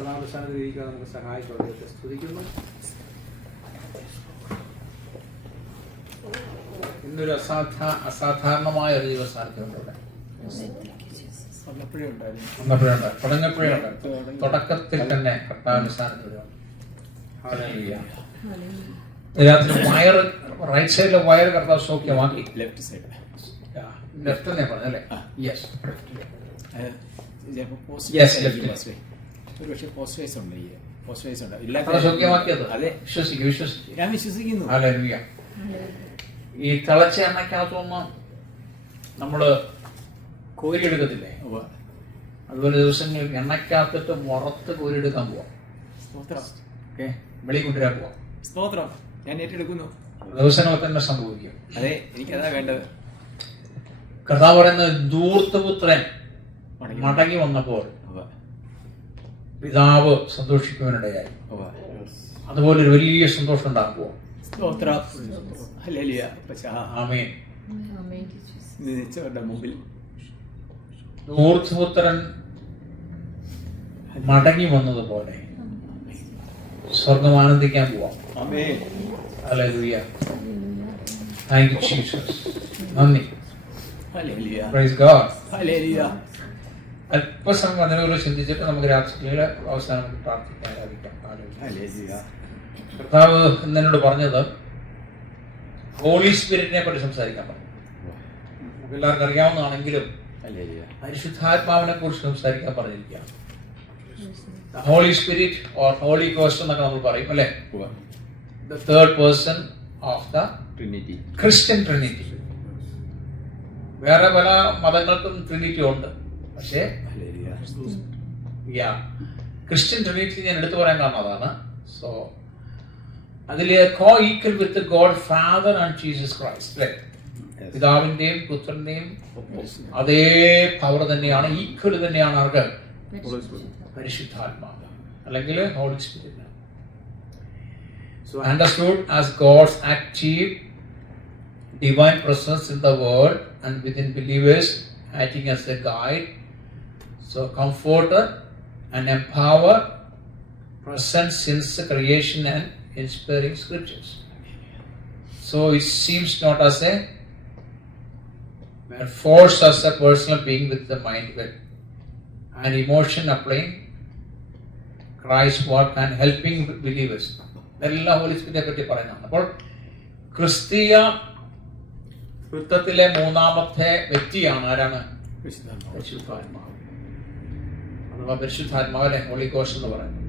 കർത്താവിന്റെ ഇരിക്കാൻ നമുക്ക് സഹായിക്കട്ടെ. സ്തുതിക്കുന്നു. ഇന്നൊരു അസാധാരണമായ ഒരു ദിവസമായിരുന്നു ഇവിടെ. തുടക്കത്തിൽ തന്നെ കർത്താവിന്റെ സ്ഥാനത്ത് വയറ് റൈറ്റ് സൈഡിലെ വയറ് കർത്താവ് സൗഖ്യമാക്കി. ലെഫ്റ്റ് തന്നെ പറഞ്ഞല്ലേ? യെസ്, സൗഖ്യമാക്കിയത്. അതെ, വിശ്വസിക്കും. ഞാൻ വിശ്വസിക്കുന്നു. ഈ തിളച്ച എണ്ണയ്ക്കകത്തൊന്നും നമ്മള് കോരിയെടുക്കത്തില്ലേ? അതുപോലെ ദിവസങ്ങളിൽ എണ്ണയ്ക്കകത്തിട്ട് മുറത്ത് കോരിയെടുക്കാൻ പോവാം. വെളി കൊണ്ടുവരാൻ പോവാം. സ്തോത്രം. ഞാൻ ഏറ്റെടുക്കുന്നു. ദിവസങ്ങൾ തന്നെ സംഭവിക്കും. അതെ, എനിക്കതാ വേണ്ടത്. കർത്താവ് പറയുന്നത് ധൂർത്തപുത്രൻ മടങ്ങി വന്നപ്പോൾ പിതാവ് സന്തോഷിക്കുവാനിടയായി. അതുപോലെ ഒരു വലിയ സന്തോഷം ഉണ്ടാക്കുമോ? ധൂർത്തപുത്രൻ മടങ്ങി വന്നതുപോലെ സ്വർഗം ആനന്ദിക്കാൻ പോവാം. ഹല്ലേലൂയ. Thank you Jesus. നന്ദി. Praise God. ഹല്ലേലൂയ. അല്പസമയം അതിനെക്കുറിച്ച് ചിന്തിച്ചിട്ട് നമുക്ക് രാത്രിയിലെ അവസാനം പ്രാർത്ഥിക്കാൻ ആരംഭിക്കാം. കർത്താവ് എന്നോട് പറഞ്ഞത് ഹോളി സ്പിരിറ്റിനെ പറ്റി സംസാരിക്കാൻ പറഞ്ഞു. നമുക്ക് എല്ലാവർക്കും അറിയാവുന്നതാണെങ്കിലും പരിശുദ്ധാത്മാവിനെ കുറിച്ച് സംസാരിക്കാൻ പറഞ്ഞിരിക്കുകയാണ്. Holy spirit or holy ghost എന്നൊക്കെ നമ്മൾ പറയും അല്ലെ? The third person of the Trinity, Christian Trinity. വേറെ പല മതങ്ങൾക്കും ട്രിനിറ്റി ഉണ്ട്, പക്ഷേ ക്രിസ്ത്യൻ ട്രിനിറ്റി ഞാൻ എടുത്തു പറയാൻ കാരണം അതാണ്. സോ അതിൽ co equal with God father and Jesus Christ അല്ലെ? പിതാവിന്റെയും പുത്രന്റെയും അതേ പവർ തന്നെയാണ്, ഈക്വൽ തന്നെയാണ് അവർക്ക് പരിശുദ്ധാത്മാവ് അല്ലെങ്കിൽ holy spirit. So understood as God's active divine presence in the world and within believers, acting as a guide, so comforter and empower, present since creation and inspiring scriptures. So it seems not as a force, as a personal being with the mind, will and emotion applying Christ's work and helping believers. ഇതെല്ലാം holy സ്പിരിറ്റിനെ പറ്റി പറയുന്നതാണ്. അപ്പോൾ ക്രിസ്തീയ വൃത്തത്തിലെ മൂന്നാമത്തെ വ്യക്തിയാണ് ആരാണ്? പരിശുദ്ധാത്മാവ്. അഥവാ പരിശുദ്ധാത്മാവിനെ ഹോളി ഗോസ്റ്റ് എന്ന് പറയുന്നത്.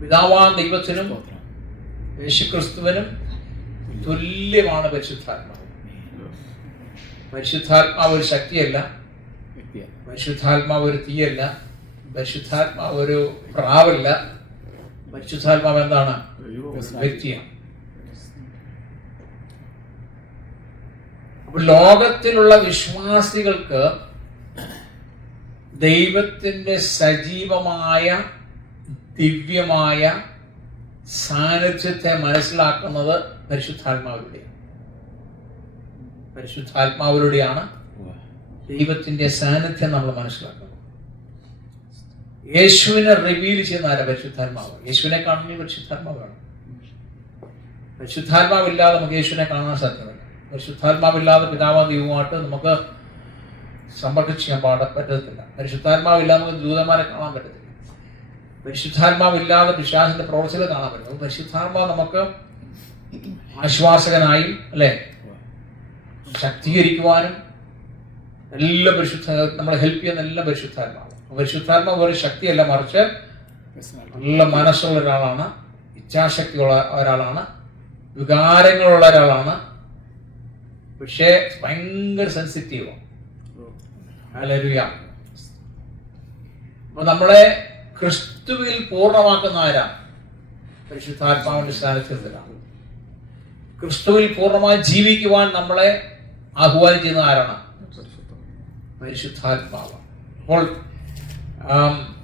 പിതാവായ ദൈവത്തിനും യേശുക്രിസ്തുവിനും തുല്യമാണ് പരിശുദ്ധാത്മാവ്. പരിശുദ്ധാത്മാവ് ഒരു ശക്തിയല്ല, പരിശുദ്ധാത്മാവ് ഒരു തീയല്ല, പരിശുദ്ധാത്മാവ് ഒരു പ്രാവല്ല. പരിശുദ്ധാത്മാവ് എന്താണ്? വ്യക്തിയാണ്. അപ്പൊ ലോകത്തിലുള്ള വിശ്വാസികൾക്ക് ദൈവത്തിന്റെ സജീവമായ ദിവ്യമായ സാന്നിധ്യത്തെ മനസ്സിലാക്കുന്നത് പരിശുദ്ധാത്മാവിലൂടെയാണ്. പരിശുദ്ധാത്മാവിലൂടെയാണ് ദൈവത്തിന്റെ സാന്നിധ്യം നമ്മൾ മനസ്സിലാക്കുന്നത്. യേശുവിനെ റിവീൽ ചെയ്യുന്ന ആരാ? പരിശുദ്ധാത്മാവ്. യേശുവിനെ കാണുന്ന പരിശുദ്ധാത്മാവാണ്. പരിശുദ്ധാത്മാവില്ലാതെ നമുക്ക് യേശുവിനെ കാണാൻ സാധ്യമല്ല. പരിശുദ്ധാത്മാവില്ലാതെ പിതാവാ ദൈവമായിട്ട് നമുക്ക് സമ്പർക്കം ചെയ്യാൻ പറ്റത്തില്ല. പരിശുദ്ധാത്മാവില്ലാതെ നമുക്ക് ദൂതന്മാരെ കാണാൻ പറ്റത്തില്ല. പരിശുദ്ധാത്മാവില്ലാതെ പിശാചിന്റെ പ്രവർത്തികൾ കാണാൻ പറ്റും. പരിശുദ്ധാത്മാവ് നമുക്ക് ആശ്വാസകനായും അല്ലെ ശക്തീകരിക്കുവാനും എല്ലാം നമ്മളെ ഹെൽപ്പ് ചെയ്യുന്ന എല്ലാം പരിശുദ്ധാത്മാവ്. പരിശുദ്ധാത്മാവ് ഒരു ശക്തിയല്ല, മറിച്ച് നല്ല മനസ്സുള്ള ഒരാളാണ്, ഇച്ഛാശക്തിയുള്ള ഒരാളാണ്, വികാരങ്ങളുള്ള ഒരാളാണ്. പക്ഷേ ഭയങ്കര സെൻസിറ്റീവ്. ഹല്ലേലൂയ. അപ്പൊ നമ്മളെ ക്രിസ്തുവിൽ പൂർണ്ണമാക്കുന്ന ആരാ? പരിശുദ്ധാത്മാവിന്റെ സാന്നിധ്യത്തിലാണ്. ക്രിസ്തുവിൽ പൂർണ്ണമായി ജീവിക്കുവാൻ നമ്മളെ ആഹ്വാനം ചെയ്യുന്ന ആരാണ്? പരിശുദ്ധാത്മാവ്. അപ്പോൾ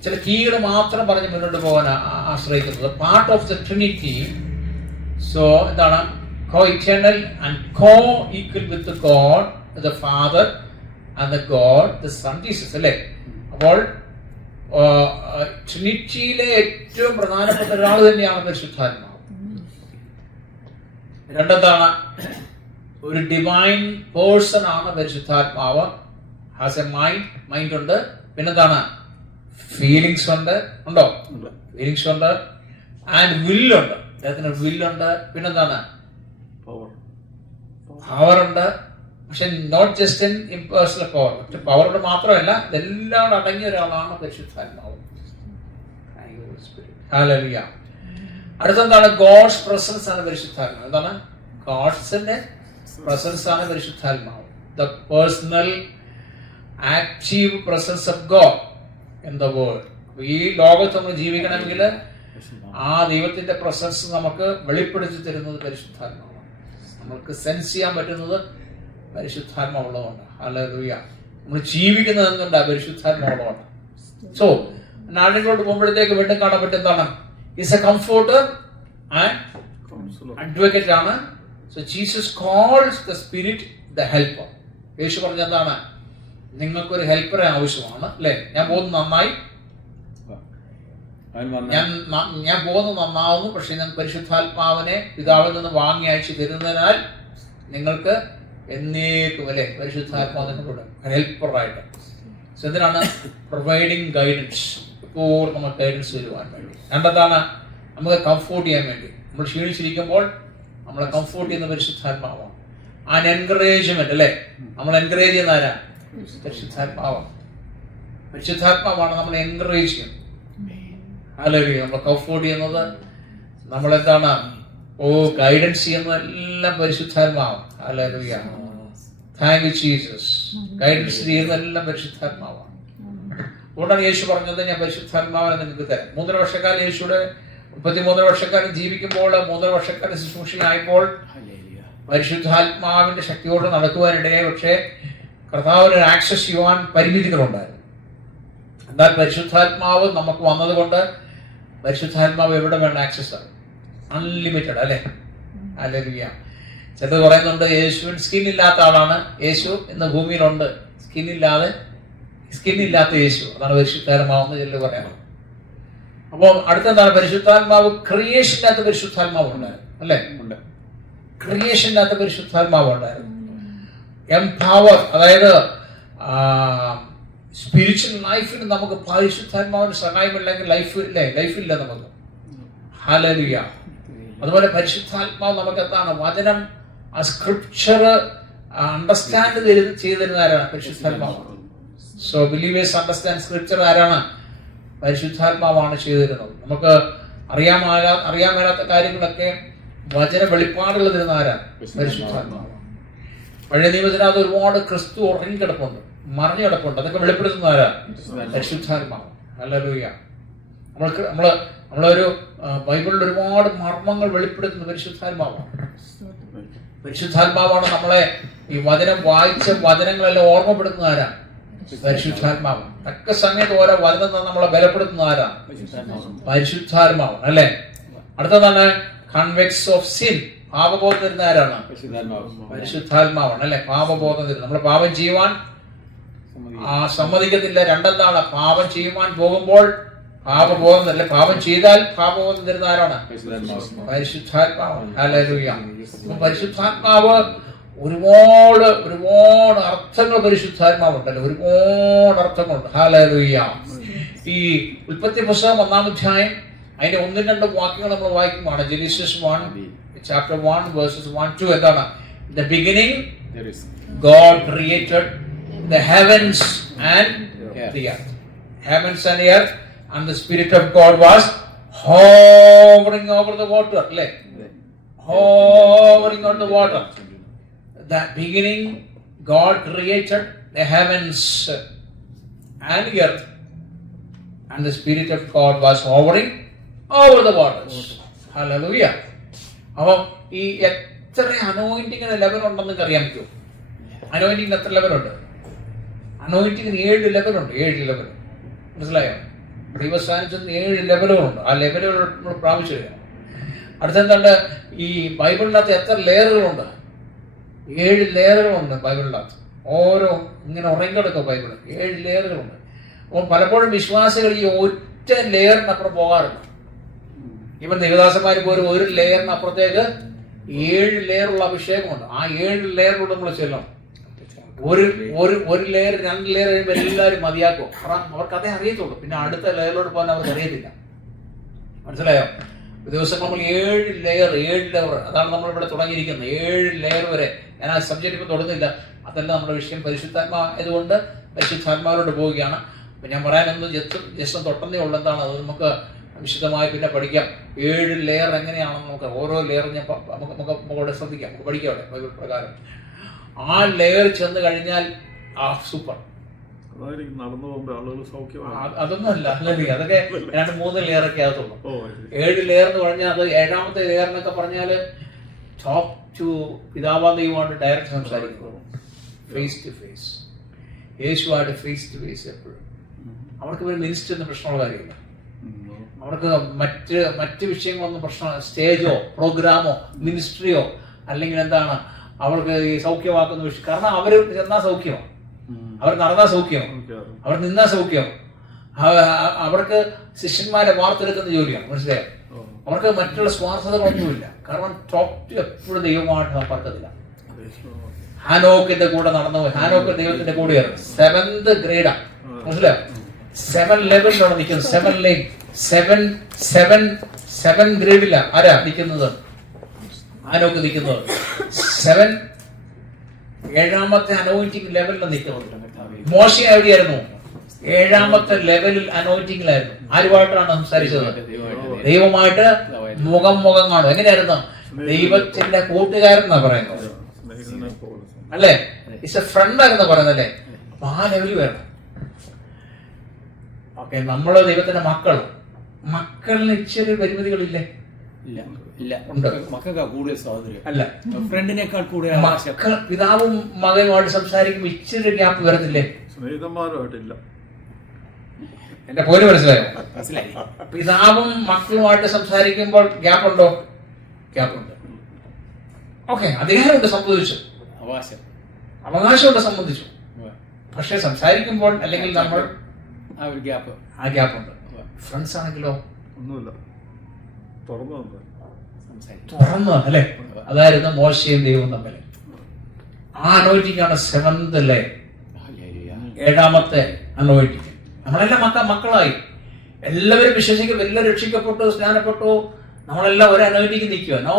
ചില കീകൾ മാത്രം പറഞ്ഞ് മുന്നോട്ട് പോകാൻ ആശ്രയിക്കുന്നത് part of the trinity. So എന്താണ്? Co eternal and co equal with God the father and the God the son Jesus അല്ലേ? അപ്പോൾ ട്രിനിറ്റിയിലെ ഏറ്റവും പ്രധാനപ്പെട്ട ഒരാൾ തന്നെയാണ് പരിശുദ്ധാത്മാവ്. രണ്ടെന്താണ്? ഒരു ഡിവൈൻ പേഴ്സൺ ആണ് പരിശുദ്ധാത്മാവ്. ഹാസ് എ മൈൻഡ് ഉണ്ട്. പിന്നെന്താണ്? ഫീലിങ്സ് ഉണ്ടോ? ഫീലിങ്സ് ഉണ്ട്. ആൻഡ് വില്ലുണ്ട്. അദ്ദേഹത്തിന് വില്ലുണ്ട്. പിന്നെന്താണ്? പവർ ഉണ്ട്. പക്ഷെ not just in impersonal power. പക്ഷെ പവറുണ്ട് മാത്രമല്ല, ഇതെല്ലാം കൂടെ അടങ്ങിയ ഒരാളാണ് പരിശുദ്ധാത്മാവ്. ഹല്ലേലൂയ. അടുത്തെന്താണ്? ഗോഡ്സ് പ്രസൻസ് ആണ് പരിശുദ്ധാത്മാവ്. എന്താണ്? ഗോഡ്സിന്റെ പ്രസൻസ് ആണ് പരിശുദ്ധാത്മാവ്. The personal active presence of God in the world. ഈ ലോകത്ത് നമ്മൾ ജീവിക്കണമെങ്കിൽ ആ ദൈവത്തിന്റെ പ്രസൻസ് നമുക്ക് വെളിപ്പെടുത്തി തരുന്നത് പരിശുദ്ധാത്മാവാണ്. നമുക്ക് സെൻസ് ചെയ്യാൻ പറ്റുന്നത് പരിശുദ്ധാത്മാവുള്ളതുകൊണ്ട്. ഹല്ലേലൂയ. നമ്മൾ ജീവിക്കുന്നത് എന്തുകൊണ്ടാ? പരിശുദ്ധാത്മാവുള്ളതുകൊണ്ട്. സോ നാടിനോട് പോകുമ്പോഴത്തേക്ക് വീണ്ടും കാണാൻ പറ്റുന്നതാണ്, is a comforter and advocate ആണ്. So Jesus calls the spirit the helper. യേശു പറഞ്ഞെന്താണ്? നിങ്ങൾക്കൊരു ഹെൽപ്പറെ ആവശ്യമാണ്, അല്ലെ? ഞാൻ പോകുന്നത് നന്നായി, ഞാൻ പോകുന്നത് നന്നാവുന്നു, പക്ഷെ ഞാൻ പരിശുദ്ധാത്മാവിനെ പിതാവിൽ നിന്ന് വാങ്ങി അയച്ചു തരുന്നതിനാൽ നിങ്ങൾക്ക് എന്നേക്കും, അല്ലെ, പരിശുദ്ധാത്മാവ് നിങ്ങളോട് ഹെൽപ്പറായിട്ട്. സോ എന്തിനാണ്? Providing guidance. ഇപ്പോൾ നമുക്ക് ഗൈഡൻസ് തരുവാൻ വേണ്ടി. രണ്ടെന്താണ്? നമുക്ക് കംഫോർട്ട് ചെയ്യാൻ വേണ്ടി. നമ്മൾ ക്ഷീണിച്ചിരിക്കുമ്പോൾ നമ്മളെ കംഫോർട്ട് ചെയ്യുന്ന പരിശുദ്ധാത്മാവാണ്. ആൻഡ് എൻകറേജ്മെന്റ്, അല്ലെ? നമ്മൾ എൻകറേജ് ചെയ്യുന്ന ആരാ? പരിശുദ്ധാത്മാവാണ്. പരിശുദ്ധാത്മാവാണ് നമ്മളെ എൻകറേജ് ചെയ്യുന്നത്. ഹല്ലേലൂയ. നമ്മളെ കംഫോർട്ട് ചെയ്യുന്നത്, നമ്മളെന്താണ് ഗൈഡൻസ് ചെയ്യുന്നത് എല്ലാം പരിശുദ്ധാത്മാവാണ്. Hallelujah. Thank you Jesus. Guidance ചെയ്യുന്നതെല്ലാം പരിശുദ്ധാത്മാവാണ്. അതുകൊണ്ടാണ് യേശു പറഞ്ഞത്, ഞാൻ പരിശുദ്ധാത്മാവിനെ നിങ്ങൾക്ക് തരാം. 3.5 വർഷക്കാലം യേശുവിടെ 33 വർഷക്കാലം ജീവിക്കുമ്പോൾ, 3.5 വർഷക്കാലം ശുശ്രൂഷയായപ്പോൾ പരിശുദ്ധാത്മാവിന്റെ ശക്തിയോട് നടക്കുവാനിടയെ, പക്ഷേ കർത്താവിന് ആക്സസ് ചെയ്യുവാൻ പരിമിതികളുണ്ടായിരുന്നു. എന്നാൽ പരിശുദ്ധാത്മാവ് നമുക്ക് വന്നതുകൊണ്ട് പരിശുദ്ധാത്മാവ് എവിടെ വേണം ആക്സസ് ആണ്. അൺലിമിറ്റഡ്, അല്ലെ? ഹല്ലേലൂയ. ചിലത് പറയുന്നുണ്ട് യേശുവിന് സ്കിന്നില്ലാത്ത ആളാണ്. യേശു ഇന്ന് ഭൂമിയിലുണ്ട്, സ്കിന്നില്ലാത്ത യേശു. അതാണ് പരിശുദ്ധാത്മാവെന്ന് ചിലർ പറയണം. അപ്പോൾ അടുത്തെന്താണ്? പരിശുദ്ധാത്മാവ് ക്രിയേഷനകത്ത് പരിശുദ്ധാത്മാവ് ഉണ്ടായിരുന്നു, അല്ലെ? ക്രിയേഷനകത്ത് പരിശുദ്ധാത്മാവ് ഉണ്ടായിരുന്നു. എംപവർ, അതായത് സ്പിരിച്വൽ ലൈഫിന് നമുക്ക് പരിശുദ്ധാത്മാവിന് സഹായമില്ലെങ്കിൽ ലൈഫില്ല നമുക്ക്. ഹല്ലേലൂയ. അതുപോലെ പരിശുദ്ധാത്മാവ് നമുക്ക് എന്താണ്? വചനം, ആ സ്ക്രിപ്ചർ അണ്ടർസ്റ്റാൻഡ് ചെയ്തു തരുന്ന ആരാണ്? പരിശുദ്ധാത്മാവ്. സോ ബിലീവേഴ്സ് അണ്ടർസ്റ്റാൻഡ് സ്ക്രിപ്ചർ ആരാണ്? പരിശുദ്ധാത്മാവാണ് ചെയ്തു തരുന്നത്. നമുക്ക് അറിയാൻ മേലാത്ത കാര്യങ്ങളൊക്കെ വചന വെളിപ്പാടുകൾ തരുന്ന ആരാ? പരിശുദ്ധാത്മാവാണ്. പഴയ നിയമത്തിനകത്ത് ഒരുപാട് ക്രിസ്തു ഉറങ്ങിക്കിടപ്പുണ്ട്, മറിഞ്ഞു കിടപ്പുണ്ട്. അതൊക്കെ വെളിപ്പെടുത്തുന്ന ആരാ? പരിശുദ്ധാത്മാവ്. ഹല്ലേലൂയ. നമ്മളൊരു ബൈബിളിൽ ഒരുപാട് മർമ്മങ്ങൾ വെളിപ്പെടുത്തുന്ന പരിശുദ്ധാത്മാവാണ്. പരിശുദ്ധാത്മാവാണ് നമ്മളെ ഈ വചനം വായിച്ച വചനങ്ങളെല്ലാം ഓർമ്മപ്പെടുത്തുന്ന ആരാ? പരിശുദ്ധാത്മാവ്. തക്ക സമയത്ത് ഓരോ വചനം നമ്മളെ ബലപ്പെടുത്തുന്ന ആരാ? പരിശുദ്ധാത്മാവ്, അല്ലെ? അടുത്തതാണ് കൺവെക്സ് ഓഫ് സിൻ. പാപബോധം തരുന്ന ആരാണ്? പരിശുദ്ധാത്മാവാണ്, അല്ലെ? പാപബോധം തരുന്നത്. നമ്മൾ പാപം ചെയ്യുവാൻ സമ്മതിക്കത്തില്ല. രണ്ടെന്താണ്? പാപം ചെയ്യുവാൻ പോകുമ്പോൾ പാപബോധം, അല്ലെ? പാപം ചെയ്താൽ പാപബോധം തരുന്ന ആരാണ്? പരിശുദ്ധാത്മാവ്. ഹല്ലേലൂയ. പരിശുദ്ധാത്മാവ് ഒരുപാട് അർത്ഥങ്ങൾ പരിശുദ്ധാത്മാവുണ്ടല്ലോ, ഒരുപാട് അർത്ഥങ്ങളുണ്ട്. ഹല്ലേലൂയ. ഈ ഉൽപ്പത്തി പുസ്തകം 1-ാം അധ്യായം അതിന്റെ 1-2 വാക്യങ്ങൾ നമ്മൾ വായിക്കുമ്പോൾ ജെനസിസ് 1:1-2 എന്താണ്? In the beginning God created the heavens and the earth. Heavens and earth, and the Spirit of God was hovering over the water, like hovering on the water. That beginning God created the heavens and the earth, and the Spirit of God was hovering over the waters. Hallelujah. അപ്പം ഈ എത്ര അനോയിന്റിങ്ങിന് level ഉണ്ടെന്ന് അറിയാൻ പറ്റുമോ? അനോയിന്റിങ്ങിന് എത്ര ലെവലുണ്ട്? അനോയിന്റിങ്ങിന് 7 ലെവലുണ്ട്. 7 level. മനസ്സിലായോ? ദൈവസാന്നിധ്യത്തിന് 7 ലെവലുകളുണ്ട്. ആ ലെവലുകൾ നമ്മൾ പ്രാപിച്ചു കഴിയണം. അടുത്തെന്താണ്ട്? ഈ ബൈബിളിനകത്ത് എത്ര ലെയറുകളുണ്ട്? 7 ലെയറുകളുണ്ട് ബൈബിളിനകത്ത്. ഓരോ ഇങ്ങനെ ഉറങ്ങിക്കിടക്കുക ബൈബിള്. 7 ലെയറുകളുണ്ട്. അപ്പോൾ പലപ്പോഴും വിശ്വാസികൾ ഈ ഒറ്റ ലെയറിനപ്പുറം പോകാറില്ല. ഇവൻ ദേവദാസന്മാർ പോലും ഒരു ലെയറിനപ്പുറത്തേക്ക് 7 ലെയറുള്ള അഭിഷേകമുണ്ട്. ആ 7 ലെയറിലൂടെ നമ്മൾ ചെല്ലണം. ഒരു ലെയർ 2 ലെയർ കഴിയുമ്പോൾ എല്ലാവരും മതിയാക്കും. അവർക്ക് അതേ അറിയത്തുള്ളൂ. പിന്നെ അടുത്ത ലെയറിലോട്ട് പോകാൻ അവർക്ക് അറിയത്തില്ല. മനസ്സിലായോ? ദിവസം നമ്മൾ 7 ലെയർ അതാണ് നമ്മളിവിടെ തുടങ്ങിയിരിക്കുന്നത്. 7 ലെയർ വരെ. ഞാൻ ആ സബ്ജക്റ്റ് ഇപ്പം തുടങ്ങുന്നില്ല. അതല്ല നമ്മുടെ വിഷയം. പരിശുദ്ധാത്മാ ആയതുകൊണ്ട് പരിശുദ്ധാത്മാവിലോട്ട് പോവുകയാണ്. അപ്പം ഞാൻ പറയാനൊന്നും ജസ്റ്റ് തൊട്ടുന്നേ ഉള്ളൂ. എന്താണ് അത് നമുക്ക് വിശദമായി പിന്നെ പഠിക്കാം. 7 ലെയർ എങ്ങനെയാണെന്ന് നമുക്ക് ഓരോ ലെയർ നമുക്ക് ശ്രദ്ധിക്കാം. നമുക്ക് പഠിക്കാം അവിടെ ബൈബിൾ പ്രകാരം. ആ ലെയർ ചെന്ന് കഴിഞ്ഞാൽ സൂപ്പർ. നടന്നു പോകുമ്പോൾ ആളുകൾ സൗഖ്യമാണ്. അതൊന്നും അല്ല. അതൊക്കെ 2-3 ലെയറൊക്കെ ആകത്തുള്ളൂ. 7 ലെയർ എന്ന് പറഞ്ഞാൽ അത് 7ാമത്തെ ലെയറിനൊക്കെ പറഞ്ഞാൽ ടോപ്പ് ടു പിതാവാദയുമായിട്ട് ഡയറക്റ്റ് സംസാരിക്കുന്നു. Face to face. യേശുവായിട്ട് ഫേസ് ടു ഫേസ് എപ്പോഴും. അവർക്ക് ഒരു മിനിസ്റ്ററിന് പ്രശ്നമുള്ള കാര്യമില്ല. അവർക്ക് മറ്റ് വിഷയങ്ങളൊന്നും പ്രശ്നമാണ്. സ്റ്റേജോ പ്രോഗ്രാമോ മിനിസ്ട്രിയോ അല്ലെങ്കിൽ എന്താണ് അവർക്ക് ഈ സൗഖ്യമാക്കുന്ന വിഷയം. കാരണം അവർ ചെന്നാ സൗഖ്യമാണ്, അവർ നടന്നാ സൗഖ്യം, അവർ നിന്നാ സൗഖ്യം. അവർക്ക് ശിഷ്യന്മാരെ വാർത്തെടുക്കുന്ന ജോലിയാണ്. മനസ്സിലായോ? അവർക്ക് മറ്റുള്ള സ്വാർത്ഥതകളൊന്നുമില്ല. കാരണം ടോപ്പ് എപ്പോഴും ദൈവമായിട്ട് സമ്പർക്കത്തില്ല. ഹാനോക്കിന്റെ കൂടെ നടന്നു. ഹാനോക്ക് ദൈവത്തിന്റെ കൂടെയാണ്. 7th ഗ്രേഡാ. മനസ്സിലായോ? 7 ലെവലിലാണ് നിൽക്കുന്നത്. 7 ലൈൻ 7 ഗ്രേഡില്ല ആരാ നിൽക്കുന്നത്? ഹാനോക്ക് നിൽക്കുന്നത് 7ാമത്തെ അനോയിന്റിംഗ് ലെവലിലാണ് നിൽക്കുന്നത്. മോശ എവിടെയായിരുന്നു? 7ാമത്തെ ലെവലിൽ അനോയിന്റിംഗിലായിരുന്നു. ആരുമായിട്ടാണ് സംസാരിച്ചത്? ദൈവമായിട്ട് മുഖം കാണും. എങ്ങനെയായിരുന്നു? ദൈവത്തിന്റെ കൂട്ടുകാരൻ എന്നാ പറയുന്നത് അല്ലേ? ഇറ്റ്സ് എ ഫ്രണ്ട് ആയിരുന്നു പറയുന്നല്ലേ? അപ്പൊ ആ ലെവലിൽ വേണം. ഓക്കെ, നമ്മള് ദൈവത്തിന്റെ മക്കളിന് ഇച്ചിരി പരിമിതികളില്ലേ? ഉണ്ട്. അല്ല, ഫ്രണ്ടിനേക്കാൾ കൂടുതൽ പിതാവും മകനുമായിട്ട് സംസാരിക്കുമ്പോൾ ഇച്ചിരി ഗ്യാപ്പ് വരത്തില്ലേ? സ്നേഹിതന്മാരുമായിട്ടില്ല. എന്റെ പോലും മനസ്സിലായി. പിതാവും മക്കളുമായിട്ട് സംസാരിക്കുമ്പോൾ ഗ്യാപ്പ് ഉണ്ടോ? ഗ്യാപ്പുണ്ട്. ഓക്കെ, അധികാരമുണ്ട്, സംബന്ധിച്ചു. അവകാശമുണ്ട്, സംബന്ധിച്ചു. പക്ഷെ സംസാരിക്കുമ്പോൾ അല്ലെങ്കിൽ നമ്മൾ ആ ഗ്യാപ്പുണ്ട്. ഫ്രണ്ട്സ് ആണെങ്കിലോ ഒന്നുമില്ല, തുറന്നു അല്ലെ? അതായിരുന്നു മോശയും ദൈവവും തമ്മിൽ. ആ അനോയിറ്റിംഗ് ആണ് 7th ലെയർ, 7ാമത്തെ അനോയിറ്റിംഗ്. നമ്മളെല്ലാം മക്കളായി, എല്ലാവരും വിശ്വസിക്കും, എല്ലാവരും രക്ഷിക്കപ്പെട്ടു, സ്നാനപ്പെട്ടു. നമ്മളെല്ലാം ഒരു അനോയിറ്റിംഗ് നിൽക്കുക. നോ,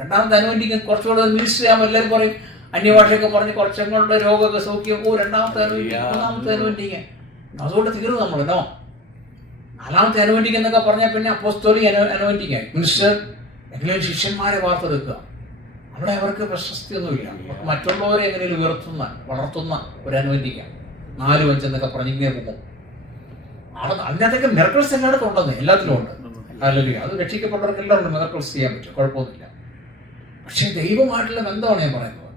2ാമത്തെ അനോയിറ്റിംഗ് കുറച്ചുകൂടെ മിനിസ്റ്റർ ചെയ്യാൻ എല്ലാവരും പറയും. അന്യഭാഷയൊക്കെ പറഞ്ഞ് കുറച്ചുങ്ങളുടെ രോഗമൊക്കെ സൗഖ്യം. 2ാമത്തെ അനോയിറ്റിംഗ്, 3ാമത്തെ അനോയിറ്റിംഗ്. അതുകൊണ്ട് തീർന്നു നമ്മളെന്നോ. 4ാമത്തെ അനോയിറ്റിംഗ് എന്നൊക്കെ പറഞ്ഞാൽ പിന്നെ അപ്പോസ്തോലിക് അനോയിറ്റിംഗ് ആയി. മിനിസ്റ്റർ എങ്ങനെയും ശിഷ്യന്മാരെ വാർത്തെടുക്കുക. അവിടെ അവർക്ക് പ്രശസ്തിയൊന്നുമില്ല. മറ്റുള്ളവരെ എങ്ങനെയും വളർത്തുന്ന ഒരു അനോയിറ്റിംഗ്. 4-5 എന്നൊക്കെ പറഞ്ഞ് ഇങ്ങനെ പോകും. അതിനകത്തൊക്കെ മിറക്കിൾസ് എല്ലായിടത്തും ഉണ്ടെന്ന്, എല്ലാത്തിലും ഉണ്ട്. അല്ലെങ്കിൽ അത് രക്ഷിക്കപ്പെട്ടവർക്ക് എല്ലാവരും മിറക്കിൾസ് ചെയ്യാൻ പറ്റും, കുഴപ്പമൊന്നുമില്ല. പക്ഷെ ദൈവമായിട്ടുള്ള ബന്ധമാണ് ഞാൻ പറയുന്നത്.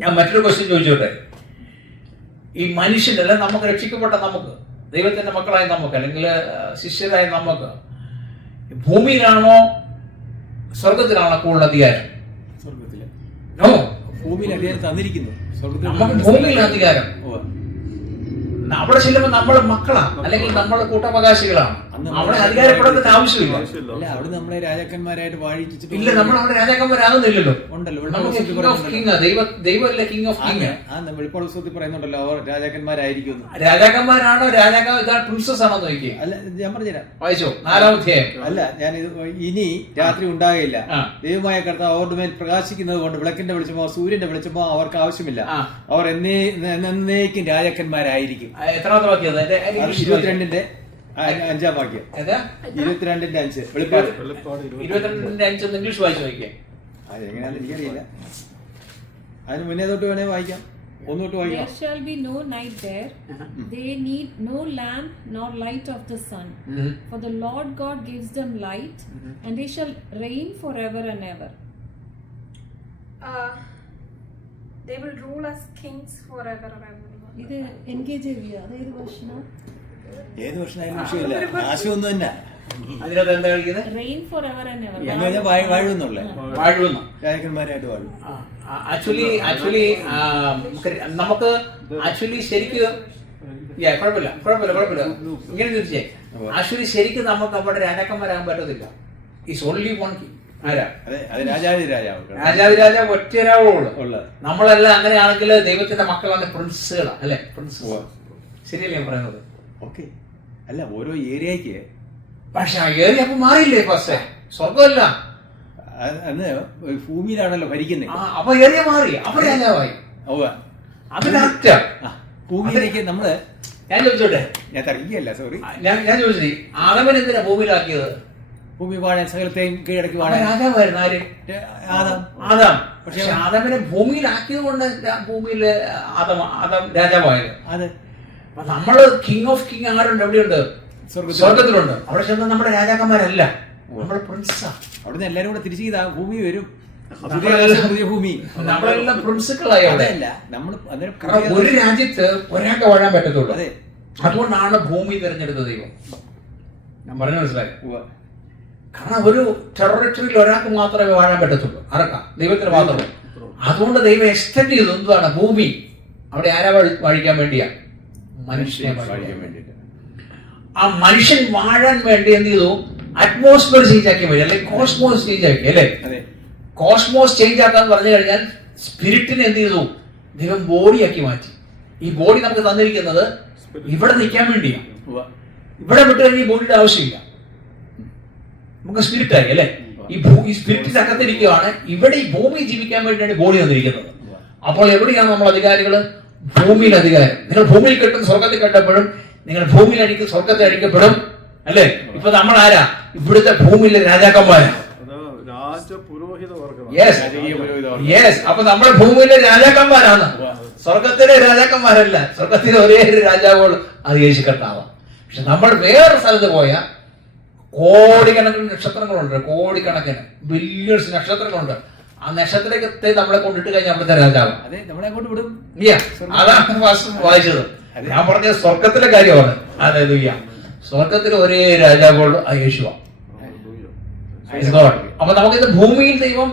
ഞാൻ മറ്റൊരു ക്വസ്റ്റ്യൻ ചോദിച്ചോട്ടെ. ഈ മനുഷ്യനല്ല, നമുക്ക് രക്ഷിക്കപ്പെട്ട നമുക്ക്, ദൈവത്തിന്റെ മക്കളായ നമുക്ക്, അല്ലെങ്കിൽ ശിഷ്യരായ നമുക്ക്, ഭൂമിയിലാണോ സ്വർഗത്തിലാണോ കൂടുതൽ അധികാരം? നോ, ഭൂമിയിൽ അധികാരം തന്നിരിക്കുന്നു. നമുക്ക് ഭൂമിയിലാണ് അധികാരം. അവിടെ ചെല്ലുമ്പോൾ നമ്മൾ മക്കളാണ്, അല്ലെങ്കിൽ നമ്മൾ കൂട്ടവകാശികളാണ്. അവിടെ അധികാരപ്പെടേണ്ട ആവശ്യമില്ല. അവിടെ നമ്മളെ രാജാക്കന്മാരായിട്ട് വാഴിച്ചിട്ട് ഇല്ല, നമ്മൾ അവിടെ രാജാക്കന്മാരാകുന്നില്ലല്ലോ. ദൈവമല്ലേ കിങ് ഓഫ് കിങ്. വെളിപ്പാട് പറയുന്നുണ്ടല്ലോ അവർ രാജാക്കന്മാരായിരിക്കും. രാജാക്കന്മാരാണോ? പ്രിൻസസ് ആണോ നോക്കി? അല്ല, ഞാൻ പറഞ്ഞുതരാം, വായിച്ചോ 4ാം അധ്യായം. അല്ല, ഞാൻ ഇനി രാത്രി ഉണ്ടാകില്ല. ദൈവമായ കർത്താവ് അവരുടെ മേൽ പ്രകാശിക്കുന്നത് കൊണ്ട് വിളക്കിന്റെ വെളിച്ചമോ സൂര്യന്റെ വെളിച്ചമോ അവർക്ക് ആവശ്യമില്ല. അവർ എന്നേക്കും രാജാക്കന്മാരായിരിക്കും. എത്രാമത്തെ വാക്യം? 22-ന്റെ 5-ാം വാക്യം. 22-ന്റെ 5. വെളിപ്പാട് 22-ന്റെ 5 ഇംഗ്ലീഷ് വായിച്ചു നോക്കിയേ. അതെങ്ങനെയാണെന്ന് എനിക്കറിയില്ല. അതിന് മുന്നേ തൊട്ട് വേണേ വായിക്കാം. ഒന്നോട്ട് വായിക്കാം. There shall be no night there. They need no lamp nor light of the sun. For the Lord God gives them light, and they shall reign forever and ever. They will rule as kings forever and ever. ഇത് NKJV അതേത് വർഷനാ? ഏത് വർഷമായാലും വിഷയമില്ല, ആശയമൊന്നും തന്നെ. അതിനകത്ത് എന്താ കളിക്കുന്നത്? Reign forever and ever. വാഴുന്നുള്ള രാജാക്കന്മാരായിട്ട് വാഴും. Actually നമുക്ക് ശരിക്കും കുഴപ്പമില്ല. ഇങ്ങനെ തിരിച്ചേ ആക്ച്വലി ശരിക്കും നമുക്ക് അവിടെ രാജാക്കന്മാരാകാൻ പറ്റത്തില്ല. It's only one king. ആരാ? അത് രാജാതിരാജാവ് രാജാവിരാജാവ് ഒറ്റരാവേ ഉള്ളു. നമ്മളെല്ലാം അങ്ങനെയാണെങ്കിൽ ദൈവത്തിന്റെ മക്കളാണ് പ്രിൻസുകളാണ്, അല്ലെ? പ്രിൻസ് ശരിയല്ലേ ഞാൻ പറയുന്നത്? ഓക്കെ. അല്ല, ഓരോ ഏരിയക്ക് പക്ഷെ ആ ഏരിയ അപ്പൊ മാറിയില്ലേ? പക്ഷേ സ്വർഗമല്ല, അന്ന് ഭൂമിയിലാണല്ലോ ഭരിക്കുന്നത്. അപ്പൊ ഏരിയ മാറി, അപ്പൊ രാജാവായി. അത് കറക്റ്റാ. ഭൂമിയിലേക്ക് നമ്മള് ഞാൻ ചോദിച്ചോട്ടെ, ഞാൻ തർക്കിക്കല്ല, സോറി, ഞാൻ ചോദിച്ചേ ആദമൻ എന്തിനാ ഭൂമിയിലാക്കിയത്? ഭൂമി വാഴാൻ സകലത്തെയും കീഴടക്കി വാഴാൻ രാജാവായിരുന്നു. ആര്? ആദം. പക്ഷെ ആദമിനെ ഭൂമിയിലാക്കിയത് കൊണ്ട് ഭൂമിയില് ആദം രാജാവായത്. അതെ. നമ്മള് കിങ് ഓഫ് കിങ് ആരുണ്ട്? എവിടെയുണ്ട്? സ്വർഗത്തിലുണ്ട്. അവിടെ ചെന്ന് നമ്മുടെ രാജാക്കന്മാരല്ല, നമ്മുടെ പ്രിൻസാ. അവിടുന്ന് എല്ലാരും കൂടെ തിരിച്ചു ചെയ്താ ഭൂമി വരും. പുതിയ ഭൂമി നമ്മളെല്ലാം പ്രിൻസിപ്പളായി. അതല്ല, നമ്മൾ ഒരു രാജ്യത്ത് ഒരാൾക്ക് വാഴാൻ പറ്റത്തുള്ളൂ. അതുകൊണ്ടാണ് ഭൂമി തിരഞ്ഞെടുത്ത ദൈവം. ഞാൻ പറഞ്ഞു മനസ്സിലായി. കാരണം ഒരു ടെറിട്ടറിയിൽ ഒരാൾക്ക് മാത്രമേ വാഴാൻ പറ്റത്തുള്ളൂ. ആർക്കാ? ദൈവത്തിന് മാത്രമേ. അതുകൊണ്ട് ദൈവം എക്സ്റ്റെൻഡ് ചെയ്തു. എന്താണ്? ഭൂമി. അവിടെ ആരാ വാഴിക്കാൻ വേണ്ടിയാ? മനുഷ്യനെ വാഴിക്കാൻ വേണ്ടിയിട്ട്. ആ മനുഷ്യൻ വാഴാൻ വേണ്ടി എന്ത് ചെയ്തു? അറ്റ്മോസ്ഫിയർ ചേഞ്ച് ആക്കി വേണ്ടി, അല്ലെങ്കിൽ കോസ്മോസ് ചേഞ്ച് ആക്കി, അല്ലേ? കോസ്മോസ് ചേഞ്ച് ആക്കാന്ന് പറഞ്ഞു കഴിഞ്ഞാൽ സ്പിരിറ്റിനെ എന്ത് ചെയ്തു? ദൈവം ബോഡിയാക്കി മാറ്റി. ഈ ബോഡി നമുക്ക് തന്നിരിക്കുന്നത് ഇവിടെ നിൽക്കാൻ വേണ്ടിയാണ്. ഇവിടെ വിട്ട് കഴിഞ്ഞാൽ ഈ ബോഡിയുടെ ആവശ്യമില്ല. നമുക്ക് സ്പിരിറ്റ് ആയി, അല്ലെ? ഈ സ്പിരിറ്റിന്റെ അകത്തിരിക്കുകയാണ്. ഇവിടെ ഈ ഭൂമി ജീവിക്കാൻ വേണ്ടിയാണ് ബോഡി തന്നിരിക്കുന്നത്. അപ്പോൾ എവിടെയാണ് നമ്മൾ അധികാരികള്? ഭൂമിയിൽ അധികാരം. നിങ്ങൾ ഭൂമിയിൽ കെട്ടും സ്വർഗത്തിൽ കെട്ടപ്പെടും, നിങ്ങൾ ഭൂമിയിൽ അടിക്കും സ്വർഗത്തിൽ അടിക്കപ്പെടും, അല്ലേ? ഇപ്പൊ നമ്മൾ ആരാ? ഇവിടുത്തെ ഭൂമിയിലെ രാജാക്കന്മാരാണ്. യെസ്. അപ്പൊ നമ്മുടെ ഭൂമിയിലെ രാജാക്കന്മാരാണ്, സ്വർഗത്തിലെ രാജാക്കന്മാരല്ല. സ്വർഗത്തിലെ ഒരേ ഒരു രാജാവുകൾ അത് യേശു കർത്താവാണ്. പക്ഷെ നമ്മൾ വേറെ സ്ഥലത്ത് പോയാൽ കോടിക്കണക്കിന് നക്ഷത്രങ്ങളുണ്ട്, കോടിക്കണക്കിന് ബില്യൺസ് നക്ഷത്രങ്ങളുണ്ട്. ആ നക്ഷത്രത്തെ നമ്മളെ കൊണ്ടിട്ട് കഴിഞ്ഞാൽ അവിടുത്തെ രാജാവ് നമ്മളെ കൊണ്ട് വിടും. അതാണ് വായിച്ചത്. ഞാൻ പറഞ്ഞ സ്വർഗത്തിലെ കാര്യമാണ്. അതായത് സ്വർഗത്തിലെ ഒരേ രാജാവുള്ളൂ, ആ യേശുവാണ്. അപ്പൊ നമുക്കിത് ഭൂമിയിൽ ദൈവം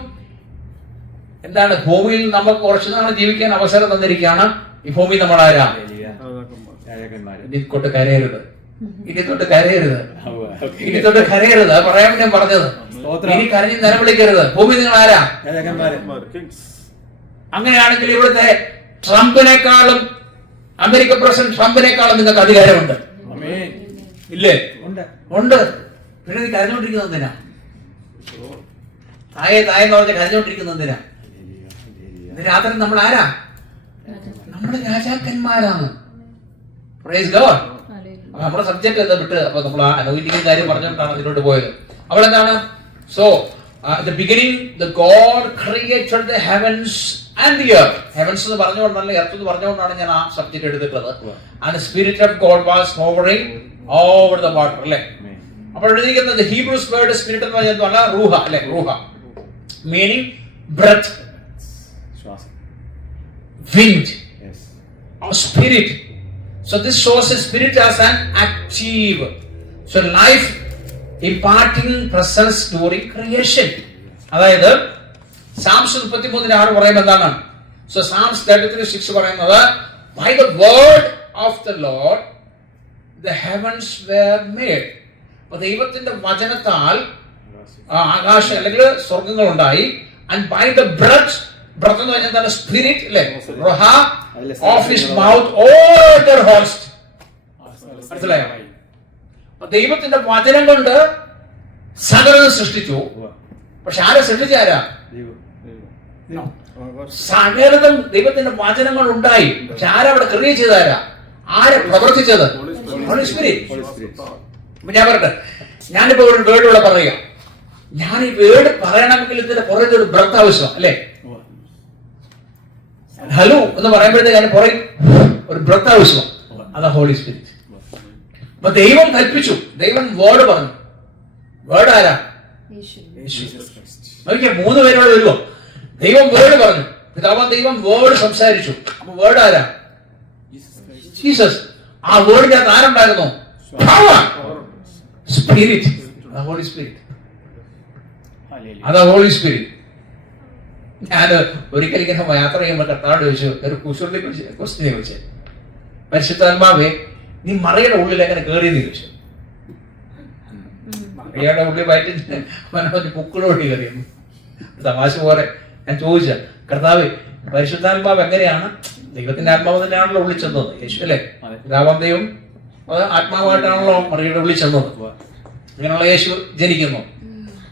എന്താണ്? ഭൂമിയിൽ നമുക്ക് കുറച്ചു നാൾ ജീവിക്കാൻ അവസരം തന്നിരിക്കുകയാണ്. ഈ ഭൂമി നമ്മൾ ആരാ? ഇനി തൊട്ട് കരയരുത്, ഇനി തൊട്ട് കരയരുത്, ഇനി തൊട്ട് കരയരുത്. അത് പറയാൻ ഞാൻ പറഞ്ഞത്. ഇനി കരഞ്ഞ് നിലവിളിക്കരുത്. ഭൂമി നിങ്ങൾ ആരാ? അങ്ങനെയാണെങ്കിൽ ഇവിടുത്തെ ട്രംപിനേക്കാളും, അമേരിക്ക പ്രസിഡന്റ് ട്രംപിനേക്കാളും നിങ്ങൾക്ക് അധികാരമുണ്ട്, ഇല്ലേ? ഉണ്ട്. പിന്നെ നീ കരഞ്ഞോണ്ടിരിക്കുന്നത് എന്തിനാ? തായെന്ന് പറഞ്ഞ കരഞ്ഞോണ്ടിരിക്കുന്നത് എന്തിനാ? രാത്രി നമ്മൾ ആരാ? നമ്മുടെ രാജാക്കന്മാരാണ്. Praise God. നമ്മുടെ സബ്ജക്ട് എന്താ വിട്ട്? അപ്പൊ നമ്മൾ അനോയിന്റിങ് കാര്യം പറഞ്ഞിട്ടാണ് ഇതിലോട്ട് പോയത്. അപ്പോൾ എന്താണ്? So the beginning the God created the heavens and the earth. Heavens എന്ന് പറഞ്ഞുകൊണ്ടല്ല, earth എന്ന് പറഞ്ഞുകൊണ്ടാണ് ഞാൻ ആ സബ്ജക്ട് എടുത്തിട്ടുള്ളത്. And the spirit of God was hovering over the water, അല്ലേ? അപ്പോൾ എഴുതിയിരിക്കുന്നത് ഹീബ്രൂസ് വേർഡ് സ്പിരിറ്റ് എന്ന് പറഞ്ഞാൽ റൂഹ, അല്ലേ? റൂഹ meaning breath, wind, or spirit. So this shows the spirit as an active, so life imparting presence during creation. അതായത് സാംസ് 33:6 പറയുമ്പോൾ എന്താണ്? സോ സാംസ് 33:6 പറയുന്നത് by the word of the Lord the heavens were made. അപ്പോൾ ദൈവത്തിന്റെ വചനത്താൽ ആകാശം അല്ലെങ്കിൽ സ്വർഗ്ഗങ്ങൾ ഉണ്ടായി. And by the breath എന്ന് പറഞ്ഞാൽ എന്താണ്? സ്പിരിറ്റ്, അല്ലേ? റൂഹ of his mouth all their host. മനസ്സിലായോ? ദൈവത്തിന്റെ വചനം കൊണ്ട് സകലം സൃഷ്ടിച്ചു. പക്ഷെ ആരെ സൃഷ്ടിച്ചാരാ? സകലതും ദൈവത്തിന്റെ വചനങ്ങൾ ഉണ്ടായി. പക്ഷെ ആരാ അവിടെ ക്രിയേറ്റ് ചെയ്താരാ? ആരെ പ്രവർത്തിച്ചത്? Holy spirit. ഞാൻ പറയട്ടെ, ഞാനിപ്പോ ഒരു വേർഡ് ഇവിടെ പറയുക. ഞാൻ ഈ വേർഡ് പറയണമെങ്കിൽ ഇതിന്റെ പുറകെ ഒരു ബ്രത്ത് ആവശ്യം, അല്ലേ? ഹലോ എന്ന് പറയുമ്പോഴത്തേക്ക് അതിന് പുറകെ ഒരു ബ്രത്ത് ആവശ്യം. അതാ ഹോളി സ്പിരിറ്റ്. അപ്പൊ ദൈവം കൽപ്പിച്ചു, ദൈവം വേർഡ് പറഞ്ഞു. വേർഡ് ആരാ? നോക്കിയാ 3 പേരോട് വരുമോ? ദൈവം വേർഡ് പറഞ്ഞു, പിതാവാം ദൈവം വേർഡ് സംസാരിച്ചു. അപ്പൊ വേർഡ് ആരാ? ജീസസ്. ആ വേർഡിന്റെ അകത്ത് ആരുണ്ടായിരുന്നു? സ്പിരിറ്റ്. Holy spirit. അതാ ഹോളി സ്പിരിറ്റ്. ഞാൻ ഒരിക്കൽ ഇങ്ങനെ യാത്ര ചെയ്യുമ്പോൾ കർത്താവോട് ചോദിച്ചു, ഒരു കുശുദ്ധി ക്വസ്റ്റ്യൻ ചോദിച്ചു, പരിശുദ്ധാത്മാവേ നീ മറിയുടെ ഉള്ളിൽ എങ്ങനെ കയറിയെന്ന് ചോദിച്ചു. മറിയുടെ ഉള്ളിൽ വയറ്റിന് അവനവന് പുക്കിളോടി കയറിയെന്നു. തമാശ പോലെ ഞാൻ ചോദിച്ച, കർത്താവ് പരിശുദ്ധാത്മാവ് എങ്ങനെയാണ്? ദൈവത്തിന്റെ ആത്മാവ് തന്നെയാണല്ലോ ഉള്ളിൽ ചെന്നത്. യേശു അല്ലേ പിതാവാം ദൈവം അത് ആത്മാവായിട്ടാണല്ലോ മറിയുടെ ഉള്ളിൽ ചെന്നത്. അങ്ങനെയുള്ള യേശു ജനിക്കുന്നു.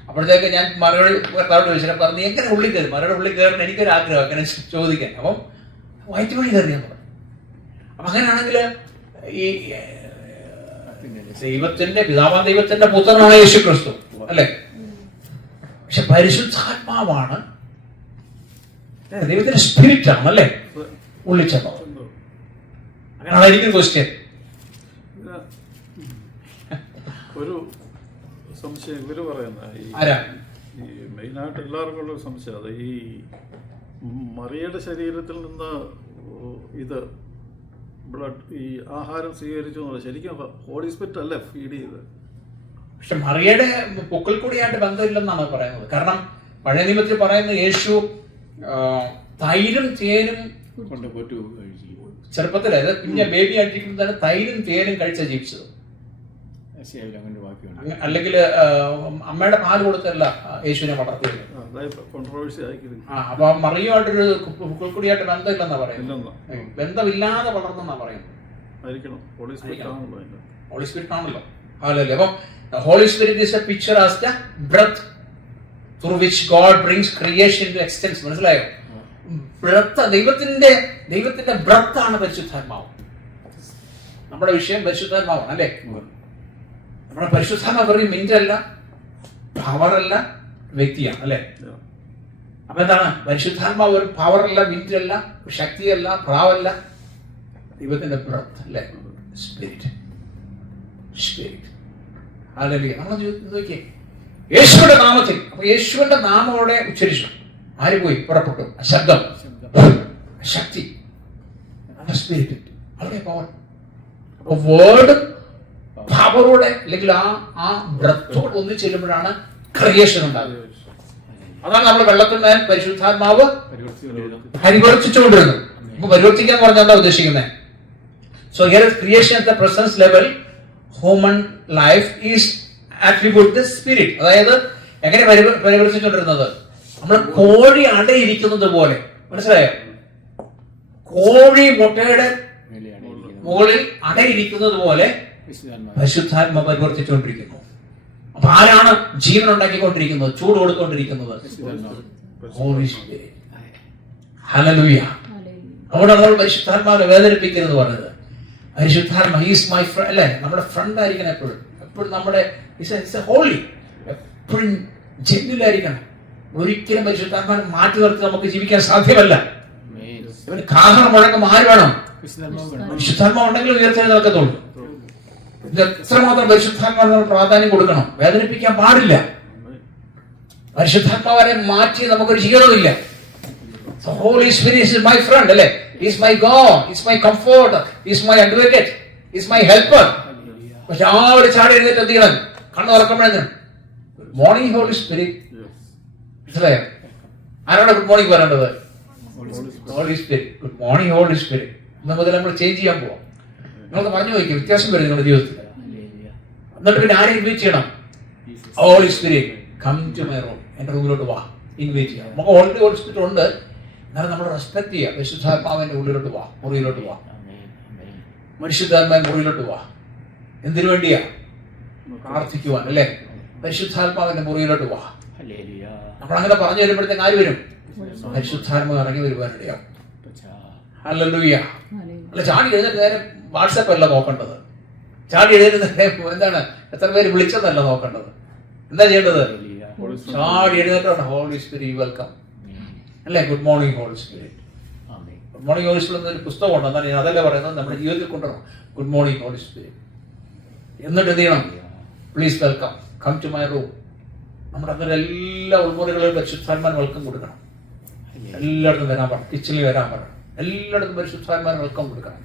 അപ്പോഴത്തേക്ക് ഞാൻ മറിയോട് കർത്താവോട് ചോദിച്ചാൽ പറഞ്ഞു, എങ്ങനെ ഉള്ളിൽ കയറി? മറിയുടെ ഉള്ളിൽ കയറുന്ന എനിക്കൊരു ആഗ്രഹം അങ്ങനെ ചോദിക്കാൻ. അപ്പം വയറ്റ് വഴി കയറിയാന്ന് പറഞ്ഞു. അപ്പൊ അങ്ങനെയാണെങ്കിൽ ഈ ദൈവത്തിന്റെ പിതാവാം ദൈവത്തിന്റെ പുത്രനാണ് യേശു ക്രിസ്തു അല്ലെ? പക്ഷെ പരിശുദ്ധാത്മാവാണ്, ദൈവത്തിന്റെ സ്പിരിറ്റ് ആണ് അല്ലേ ഉള്ളിൽ ചെന്നത്. അങ്ങനെയാണ് എനിക്ക് ക്വസ്റ്റ്യൻ. ഒരു സംശയം ഇവര് പറയുന്ന ഈ മെയിനായിട്ട് എല്ലാവർക്കും ഉള്ള സംശയം, അത് ഈ മറിയയുടെ ശരീരത്തിൽ നിന്ന് ഇത് ബ്ലഡ് ഈ ആഹാരം സ്വീകരിച്ചു എന്നുള്ളത് ശരിക്കും ഹോളി സ്പിരിറ്റ് അല്ലേ ഫീഡ് ചെയ്ത്? പക്ഷെ മറിയയുടെ പൊക്കിൾ കൂടിയായിട്ട് ബന്ധമില്ലെന്നാണ് പറയുന്നത്. കാരണം പഴയ നിയമത്തിൽ പറയുന്നത് യേശു തൈരും തേനും ചെറുപ്പത്തിൽ, അതായത് കുഞ്ഞ ബേബി ആയിട്ടിരിക്കുമ്പോൾ തന്നെ തൈരും തേനും കഴിച്ച ജീവിച്ചത്. അല്ലെങ്കിൽ അമ്മയുടെ പാല് കൊടുത്തല്ല യേശുവിനെ വളർത്തിയത്. അപ്പൊ മറിയുമായിട്ടൊരു പുക്കിൾക്കുടിയായിട്ട് ബന്ധമില്ലെന്നാ പറയുന്നത്. ബന്ധമില്ലാതെ വളർന്നെന്നാ പറയുന്നത്. ഹോളി സ്പിരിറ്റ് ആണല്ലോ. അതല്ലേ? അപ്പം holy spirit is a picture as the breath through which God brings creation to existence. മനസ്സിലായോ? ബ്രെത്ത്, ദൈവത്തിന്റെ ബ്രെത്താണ് പരിശുദ്ധാത്മാവ്. നമ്മുടെ വിഷയം പരിശുദ്ധാത്മാവാണ് അല്ലേ? നമ്മുടെ പരിശുദ്ധാത്മാവ് പറയും മിന്റല്ല, പവറല്ല, വ്യക്തിയാണ് അല്ലെ? അപ്പൊ എന്താണ് പരിശുദ്ധാത്മാവ്? ഒരു പവറല്ല, മിന്റല്ല, ശക്തിയല്ല, പ്രാവല്ല, ദൈവത്തിന്റെ ബ്രെത്ത് അല്ലെ? സ്പിരിറ്റ്. ഹല്ലേലൂയ. നമ്മൾ നോക്കിയേ, യേശുവിന്റെ നാമത്തിൽ. അപ്പൊ യേശുവിന്റെ നാമോടെ ഉച്ചരിച്ചു. ആര് പോയി? പുറപ്പെട്ടു. ശബ്ദം, ശക്തി, സ്പിരിറ്റ്, അവിടെ പവർ. അപ്പൊ വേർഡ് പവറോടെ അല്ലെങ്കിൽ ആ ബ്രത്തോട് ഒന്നു ചെല്ലുമ്പോഴാണ് ക്രിയേഷൻ ഉണ്ടാകുന്നത്. അതാണ് നമ്മൾ വെള്ളത്തിൽ മേൽ പരിശുദ്ധാത്മാവ് പരിവർത്തിച്ചുകൊണ്ടിരുന്നത്. ഇപ്പൊ പരിവർത്തിക്കാൻ പറഞ്ഞാൽ എന്താ ഉദ്ദേശിക്കുന്നത്? So here is creation at the presence level. Human life is attribute the spirit. അതായത് എങ്ങനെ പരിവർത്തിച്ചുകൊണ്ടിരുന്നത്? നമ്മൾ കോഴി അടയിരിക്കുന്നത് പോലെ. മനസ്സിലായോ? കോഴി മുട്ടയുടെ മുകളിൽ അടയിരിക്കുന്നത് പോലെ പരിശുദ്ധാത്മ പരിവർത്തിച്ചുകൊണ്ടിരിക്കുന്നു. അപ്പൊ ആരാണ് ജീവൻ ഉണ്ടാക്കിക്കൊണ്ടിരിക്കുന്നത്, ചൂട് കൊടുത്തുകൊണ്ടിരിക്കുന്നത്? ഹല്ലേലൂയ. അവിടെ നമ്മൾ പരിശുദ്ധാത്മാവിനെ വേദനിപ്പിക്കുന്നത് പറഞ്ഞത്. പരിശുദ്ധാത്മ ഈസ് മൈ ഫ്രണ്ട് അല്ലെ? നമ്മുടെ ഫ്രണ്ട് ആയിരിക്കണം എപ്പോഴും. എപ്പോഴും നമ്മുടെ ഹോളി, എപ്പോഴും ജെന്റിലായിരിക്കണം. ഒരിക്കലും പരിശുദ്ധാത്മാവിനെ മാറ്റി നിർത്തി നമുക്ക് ജീവിക്കാൻ സാധ്യമല്ല. ഇവന് കാഹളം മുഴക്കം ആര് വേണം? പരിശുദ്ധാത്മാവ് ഉണ്ടെങ്കിൽ ഉയർത്തെഴുന്നേൽക്കത്തുള്ളൂ. ഇത് എത്രമാത്രം പരിശുദ്ധാത്മാവിന് നമ്മൾ പ്രാധാന്യം കൊടുക്കണം. വേദനിപ്പിക്കാൻ പാടില്ല. പരിശുദ്ധാത്മാവരെ മാറ്റി നമുക്കൊരു ജീവിതമില്ല. So Holy Spirit is my friend, അല്ലേ? He is my God, he is my comforter, he is my advocate, he is my helper. പക്ഷെ ആവരെ ചാടി എഴുന്നേറ്റ് എന്ത് ചെയ്യണം? കണ്ണു തുറക്കുമ്പോഴെന്ന് ഗുഡ് മോർണിംഗ് ഹോളി സ്പിരിറ്റ്. മനസ്സിലായോ? ആരാണ് ഗുഡ് മോർണിംഗ് പറയേണ്ടത്? Holy spirit. Good morning holy spirit. ഇന്ന് മുതൽ നമ്മൾ ചേഞ്ച് ചെയ്യാൻ പോവാം. നിങ്ങൾക്ക് പറഞ്ഞു നോക്കിയാൽ വ്യത്യാസം വരും നിങ്ങളുടെ ജീവിതത്തിൽ. എന്നിട്ട് പിന്നെ ആരെ ഇൻവൈറ്റ് ചെയ്യണം? Holy spirit come to my room. എന്റെ റൂമിലോട്ട് വാ. ഇൻവൈറ്റ് ചെയ്യാം. നമുക്ക് ഓൾറെഡി ഹോളി സ്പിരിറ്റ് ഉണ്ട്, എന്നാലും നമ്മൾ റെസ്പെക്ട് ചെയ്യുക. പരിശുദ്ധാത്മാവിന്റെ ഉള്ളിലോട്ട് വാ, മുറിയിലോട്ട് വാ. പരിശുദ്ധാത്മാവിന്റെ മുറിയിലോട്ട് വാ. എന്തിനു വേണ്ടിയാ? പ്രാർത്ഥിക്കുവാൻ അല്ലേ? പരിശുദ്ധാത്മാവിന്റെ മുറിയിലോട്ട് വാ. നമ്മൾ അങ്ങനെ പറഞ്ഞു വരുമ്പോഴത്തേക്ക് ആര് വരും? പരിശുദ്ധാത്മാവ് ഇറങ്ങി വരുവാനിടയാവും. ഹല്ലേലൂയ. അല്ല, ചാടി എഴുന്നേറ്റ് നേരെ വാട്സാപ്പ് അല്ല നോക്കേണ്ടത്. ചാടി എഴുന്നേറ്റ് എന്താണ് എത്ര പേര് വിളിച്ചതല്ല നോക്കേണ്ടത്. എന്താ ചെയ്യേണ്ടത്? ചാടി എഴുന്നേറ്റ് ഹോളി സ്പിരിറ്റ് വെൽക്കം അല്ലേ? Good morning holy spirit. Good morning holy spirit എന്നൊരു പുസ്തകമുണ്ട്. എന്നാൽ ഞാൻ അതല്ലേ പറയുന്നത്, നമ്മുടെ ജീവിതത്തിൽ കൊണ്ടുവരണം. Good morning holy spirit. എന്നിട്ട് എന്ത് ചെയ്യണം? Please welcome, come to my room. നമ്മുടെ അങ്ങനെ എല്ലാ ഉൾമുറികളിലും പരിശുദ്ധാത്മാൻ വെൽക്കം കൊടുക്കണം. എല്ലായിടത്തും വരാൻ പറഞ്ഞു. കിച്ചണിൽ വരാൻ പറഞ്ഞു. എല്ലായിടത്തും പരിശുദ്ധാത്മാൻ വെൽക്കം കൊടുക്കണം.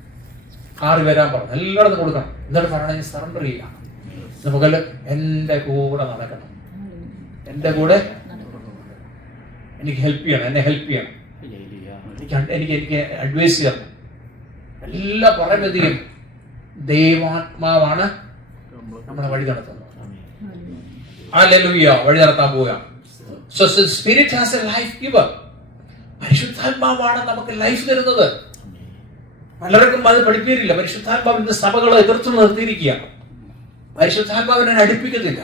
കാറി വരാൻ പറഞ്ഞു. എല്ലായിടത്തും കൊടുക്കണം. എന്നിട്ട് പറയണമെങ്കിൽ സറണ്ടർ ചെയ്യാം. നമുക്കല്ല എൻ്റെ കൂടെ നടക്കണം, എൻ്റെ കൂടെ എനിക്ക് ഹെൽപ്പ് ചെയ്യണം, എന്നെ ഹെൽപ്പ് ചെയ്യണം, എനിക്ക് അഡ്വൈസ് ചെയ്യണം. എല്ലാം പറയുമ്പോഴത്തേക്കും ദൈവാത്മാവാണ് നമ്മളെ വഴി നടത്തുന്നത്. ഹല്ലേലൂയ. വഴി നടത്താൻ പോവുക. So the Spirit has a life giver. പരിശുദ്ധാത്മാവാണ് നമുക്ക് ലൈഫ് തരുന്നത്. പലർക്കും അത് പഠിപ്പിക്കില്ല. പരിശുദ്ധാത്മാവിന്റെ സഭകളെ എതിർത്ത് നിർത്തിയിരിക്കുക. പരിശുദ്ധാത്മാവിനെ അടുപ്പിക്കത്തില്ല.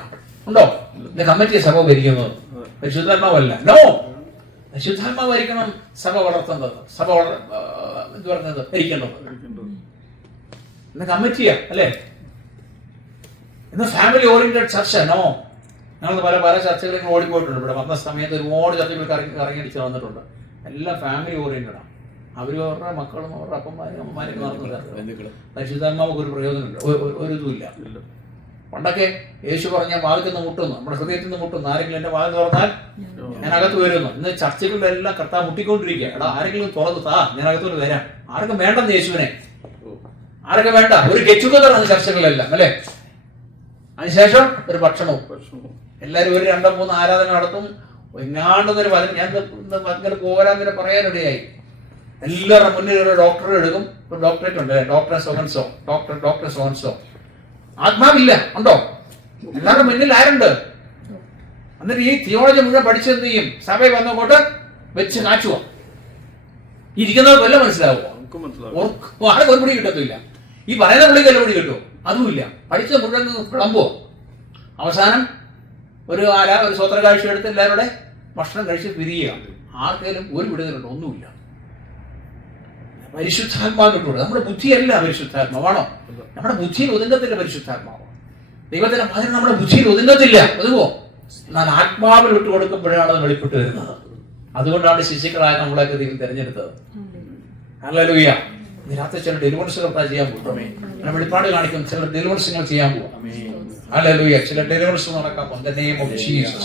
ഉണ്ടോ? ഇന്ന് കമ്മിറ്റിയെ സഭ ഭരിക്കുന്നത് പരിശുദ്ധാത്മാവല്ല. നോ, പരിശുദ്ധാത്മാവായിരിക്കണം സഭ വളർത്തുന്നത്, സഭ എന്ത് പറയുന്നത് ഭരിക്കേണ്ടത്. ഇന്ന് കമ്മിറ്റിയാ അല്ലേ? ഇന്ന് ഫാമിലി ഓറിയന്റഡ് ചർച്ച. നോ, ഞങ്ങൾ പല ചർച്ചകളിൽ ഓടിപ്പോയിട്ടുണ്ട്. ഇവിടെ വന്ന സമയത്ത് ഒരുപാട് ചർച്ചകൾ കറങ്ങിയടിച്ച് വന്നിട്ടുണ്ട്. എല്ലാം ഫാമിലി ഓറിയന്റഡാണ്. അവരും അവരുടെ മക്കളും അവരുടെ അപ്പന്മാരും അമ്മമാരും നടന്നത്. പരിശുദ്ധാത്മാവൊക്കെ ഒരു പ്രയോജനമില്ല, ഒരു ഇതുമില്ല. പണ്ടൊക്കെ യേശു പറഞ്ഞ വാതിൽ നിന്ന് മുട്ടുന്നു, നമ്മുടെ ഹൃദയത്തിൽ നിന്ന് മുട്ടുന്നു. ആരെങ്കിലും എന്റെ വാതിൽ തുറന്നാൽ ഞാൻ അകത്ത് വരുന്നു. ഇന്ന് ചർച്ചകളിലെല്ലാം കർത്താവ് മുട്ടിക്കൊണ്ടിരിക്കുക. എടാ ആരെങ്കിലും തുറന്നു താ, ഞാൻ അകത്തോട്ട് വരാം. ആർക്കും വേണ്ടെന്ന് യേശുവിനെ, ആരൊക്കെ വേണ്ട. ഒരു ഗെറ്റുഗതറാണ് ചർച്ചകളെല്ലാം അല്ലെ. അതിനുശേഷം ഒരു ഭക്ഷണവും. എല്ലാവരും ഒരു 2-3 ആരാധന നടത്തും. എങ്ങാണ്ടെന്നൊരു വചനം ഞാൻ ഇങ്ങനെ പോരാന്നിനെ പറയാനിടയായി. എല്ലാവരുടെ മുന്നിൽ ഒരു ഡോക്ടറെ എടുക്കും. ഒരു ഡോക്ടറേറ്റ് ഉണ്ട്, ഡോക്ടർ സോഹൻസോ, ഡോക്ടർ സോഹൻസോ. ആത്മാവില്ല, ഉണ്ടോ? എല്ലാവരുടെ മുന്നിൽ ആരുണ്ട്? എന്നിട്ട് ഈ തിയോളജി മുഴുവൻ പഠിച്ചെന്ത് ചെയ്യും? സഭയിൽ വന്നങ്ങോട്ട് വെച്ച് കാച്ചുക. ഇരിക്കുന്നവർക്ക് വല്ല മനസ്സിലാവുമോ? ആർക്കും ഒരു പിടി കിട്ടത്തില്ല. ഈ പറയുന്ന പുള്ളിക്ക് വല്ല പിടി കിട്ടുമോ? അതുമില്ല. പഠിച്ച മുഴുവൻ വിളമ്പോ. അവസാനം ഒരു സ്വത്ര കാഴ്ച എടുത്ത് എല്ലാവരുടെ ഭക്ഷണം കഴിച്ച് പിരിയുക. ആർക്കേലും ഒരു വിടുതലുണ്ടോ? ഒന്നുമില്ല. പരിശുദ്ധാത്മാവിനോട് നമ്മുടെ ബുദ്ധിയല്ല പരിശുദ്ധാത്മാവാണോ? നമ്മുടെ ബുദ്ധിയിൽ ഒതുങ്ങത്തില്ല പരിശുദ്ധാത്മാവ്. ദൈവത്തിന്റെ വചനം നമ്മുടെ ബുദ്ധിയിൽ ഒതുങ്ങത്തില്ല. ഒതുങ്ങോ? എന്നാൽ ആത്മാവിൽ വിട്ടു കൊടുക്കുമ്പോഴാണ് അത് വെളിപ്പെട്ട് വരുന്നത്. അതുകൊണ്ടാണ് ശിശുക്കളായ നമ്മളെയൊക്കെ ദൈവം തിരഞ്ഞെടുത്തത്. ഹല്ലേലൂയ. ഇതിനകത്ത് ചില ഡെലിവറൻസുകൾ ചെയ്യാൻ പോകും. വെളിപ്പാട് കാണിക്കും ചില ഡെലിവറൻസുകൾ ചെയ്യാൻ പോകും. ഹല്ലേലൂയ. ചില ഡെലിവറൻസ് നടക്കാൻ പോകും. The name of Jesus.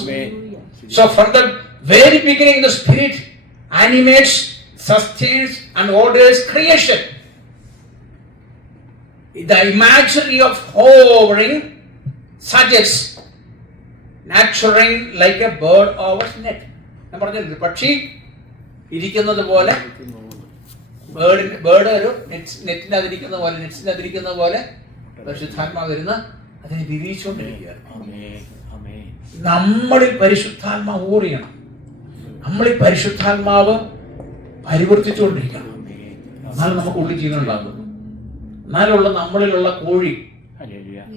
So from the very beginning the Spirit animates, sustains and orders creation. The imagery of hovering suggests nurturing like a bird over net. ഞാൻ പറഞ്ഞില്ല, പക്ഷി ഇരിക്കുന്നത് പോലെ, ബേർഡ് ഒരു നെറ്റിനകത്തിരിക്കുന്ന പോലെ, നെറ്റ്സിനകത്തിരിക്കുന്ന പോലെ പരിശുദ്ധാത്മാവ് വരുന്ന അതിനെ വിരിയിച്ചുകൊണ്ടിരിക്കുകയാണ്. നമ്മളിൽ പരിശുദ്ധാത്മാവ് ഊറിയണം. നമ്മളിൽ പരിശുദ്ധാത്മാവ് പരിവർത്തിച്ചുകൊണ്ടിരിക്കണം. എന്നാലും നമുക്ക് ഉള്ളിൽ ജീവൻ ഉണ്ടാകും. എന്നാലുള്ള നമ്മളിലുള്ള കോഴി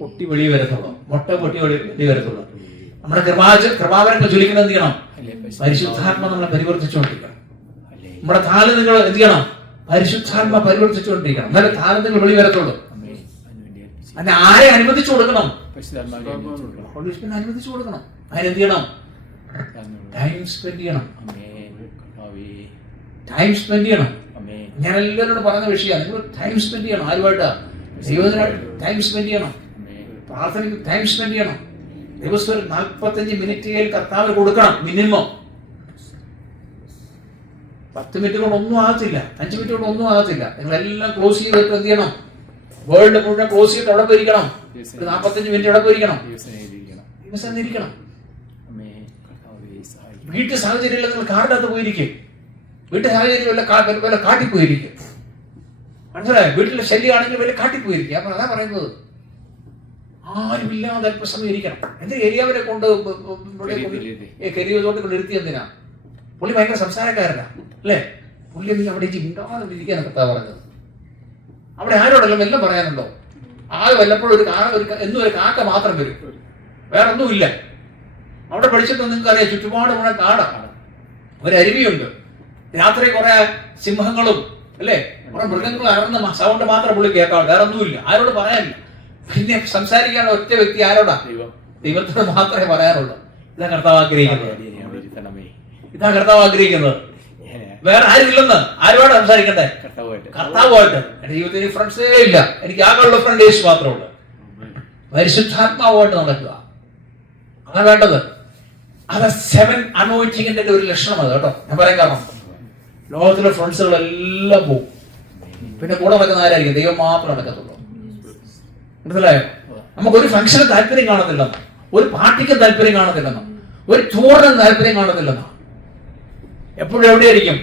പൊട്ടി വെളി വരത്തുള്ളൂ, മുട്ട പൊട്ടി വെളി വരത്തുള്ളൂ. നമ്മുടെ കൃപാവരങ്ങൾ ജ്വലിക്കണം. എന്ത് ചെയ്യണം? പരിശുദ്ധാത്മ നമ്മളെ പരിവർത്തിച്ചുകൊണ്ടിരിക്കണം. നമ്മുടെ താലന്തുകൾ എന്ത് ചെയ്യണം? പരിശുദ്ധാത്മ പരിവർത്തിച്ചുകൊണ്ടിരിക്കണം. എന്നാലും താലന്തുകൾ വെളി വരത്തുള്ളൂ. അതിനെ ആരെ അനുവദിച്ചു കൊടുക്കണം? അനുവദിച്ചു കൊടുക്കണം. അതിനെന്ത് ചെയ്യണം? ടൈം സ്പെൻഡ് ചെയ്യണം. ടൈം സ്പെൻഡ് ചെയ്യണം. ഞാൻ എല്ലാവരോടും പറഞ്ഞ വിഷയമാണ്. നിങ്ങൾ ടൈം സ്പെൻഡ് ചെയ്യണം. ആരുമായിട്ടാ? ദൈവത്തിനായിട്ട് ടൈം സ്പെൻഡ് ചെയ്യണം. പ്രാർത്ഥനയ്ക്ക് ടൈം സ്പെൻഡ് ചെയ്യണം. ദിവസം ഒരു 45 മിനിറ്റ് കർത്താവിന് കൊടുക്കണം മിനിമം. 10 മിനിറ്റ് കൊണ്ട് ഒന്നും ആകത്തില്ല, 5 മിനിറ്റ് കൊണ്ട് ഒന്നും ആകത്തില്ല. നിങ്ങളെല്ലാം ക്ലോസ് ചെയ്തിട്ട് എന്ത് ചെയ്യണം? വേൾഡ് മുഴുവൻ ക്ലോസ് ചെയ്തിട്ട് അവിടെ പോയിരിക്കണം. 45 മിനിറ്റ് അവിടെ പോയിരിക്കണം. ദിവസം ഇരിക്കണം. വീട്ടു സാഹചര്യം നിങ്ങൾ കാടിനകത്ത് പോയിരിക്കും. വീട്ടു സാഹചര്യം വല്ല കാട്ടിപ്പോയിരിക്കും. മനസ്സിലായോ? വീട്ടിലെ ശല്യമാണെങ്കിൽ വല്ല കാട്ടിപ്പോയിരിക്കും. അപ്പൊ അതാ പറയുന്നത്, ആരുമില്ലാതെ അല്പസമയം ഇരിക്കണം. എന്റെ ഏരിയാവിനെ കൊണ്ട് കരിയോട്ട് കൊണ്ട് ഇരുത്തി എന്തിനാ? പുള്ളി ഭയങ്കര സംസാരക്കാരനാ അല്ലേ? പുള്ളി നീ അവിടെ മിണ്ടാതെ ഇരിക്കാനാണ് കർത്താവ് പറഞ്ഞത്. അവിടെ ആരോടെല്ലാം എല്ലാം പറയാനുണ്ടോ? ആകെ വല്ലപ്പോഴും എന്നും ഒരു കാക്ക മാത്രം വരും, വേറെ ഒന്നുമില്ല. അവിടെ പഠിച്ചിട്ട് നിങ്ങൾക്ക് അറിയാം, ചുറ്റുപാട് മുഴുവൻ കാടാണ്. ഒരു അരുവിയുണ്ട്. രാത്രി കുറെ സിംഹങ്ങളും അല്ലേ, കുറെ മൃഗങ്ങളും അറന്ന സൗണ്ട് മാത്രം പുള്ളി കേൾക്കാം, വേറെ ഒന്നുമില്ല. ആരോട് പറയാനില്ല. പിന്നെ സംസാരിക്കാൻ ഒറ്റ വ്യക്തി ആരോടാ? ദൈവത്തോട് മാത്രമേ പറയാനുള്ളൂ. ഇതാ കർത്താവ് ആഗ്രഹിക്കുന്നത്. ഇതാ കർത്താവ് ആഗ്രഹിക്കുന്നത്. വേറെ ആരുമില്ലെന്ന്. ആരോട് സംസാരിക്കണ്ടേ? കർത്താവുമായിട്ട്. എന്റെ ജീവിതത്തിൽ ഫ്രണ്ട്സേ ഇല്ല. എനിക്ക് ആകെയുള്ള ഫ്രണ്ട് യേശു മാത്രമേ ഉള്ളൂ. പരിശുദ്ധാത്മാവുമായിട്ട് നടക്കുക, അങ്ങനെ വേണ്ടത്. അത് 7 അനോയിന്റിങ്ങിന്റെ ഒരു ലക്ഷണമാണ് കേട്ടോ. ഞാൻ പറയാൻ കാരണം, ലോകത്തിലെ ഫ്രണ്ട്സുകളെല്ലാം പോകും. പിന്നെ കൂടെ നടക്കുന്ന ആരായിരിക്കും? ദൈവം മാത്രം നടക്കത്തുള്ളൂ. മനസ്സിലായോ? നമുക്കൊരു ഫംഗ്ഷന് താല്പര്യം കാണത്തില്ലെന്നോ, ഒരു പാർട്ടിക്ക് താല്പര്യം കാണത്തില്ലെന്നോ, ഒരു ടൂറിന് താല്പര്യം കാണത്തില്ലെന്നോ. എപ്പോഴും എവിടെയായിരിക്കും?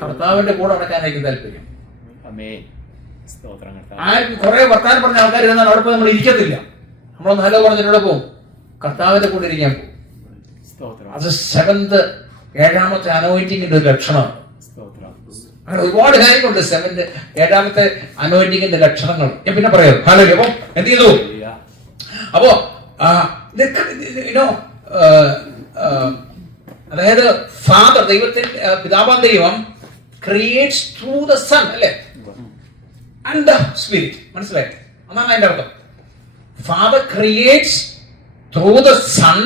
കർത്താവിന്റെ കൂടെ നടക്കാനായിരിക്കും താല്പര്യം. സ്തോത്രം കർത്താവേ. ആരും കുറെ വർത്താനം പറഞ്ഞ ആൾക്കാർ ഇരുന്നാൽ അവിടെ പോയി നമ്മൾ ഇരിക്കത്തില്ല. നമ്മളൊന്ന് ഹലോ പറഞ്ഞിട്ട് പോകും, കർത്താവിന്റെ കൂടെ ഇരിക്കാൻ പോകും. സ്തോത്രം അത് സെവന്ത്, ഏഴാമത്തെ അനോയിന്റിങ്ങിന്റെ ഒരു ലക്ഷണമാണ്. സ്തോത്രം അങ്ങനെ ഒരുപാട് കാര്യങ്ങളുണ്ട് സെവന്ത്, ഏഴാമത്തെ അനോയിന്റിങ്ങിന്റെ ലക്ഷണങ്ങൾ. ഞാൻ പിന്നെ പറയാം. ഹലോ. അപ്പം എന്ത് ചെയ്തു? അപ്പോ അതായത് ഫാദർ, ദൈവത്തിന്റെ പിതാവാം ദൈവം ക്രിയേറ്റ്സ് ത്രൂ ദ സൺ, അല്ലേ, ആൻഡ് ദ സ്പിരിറ്റ്. മനസ്സിലായി? അതാണ് അതിന്റെ അർത്ഥം. Father creates through the son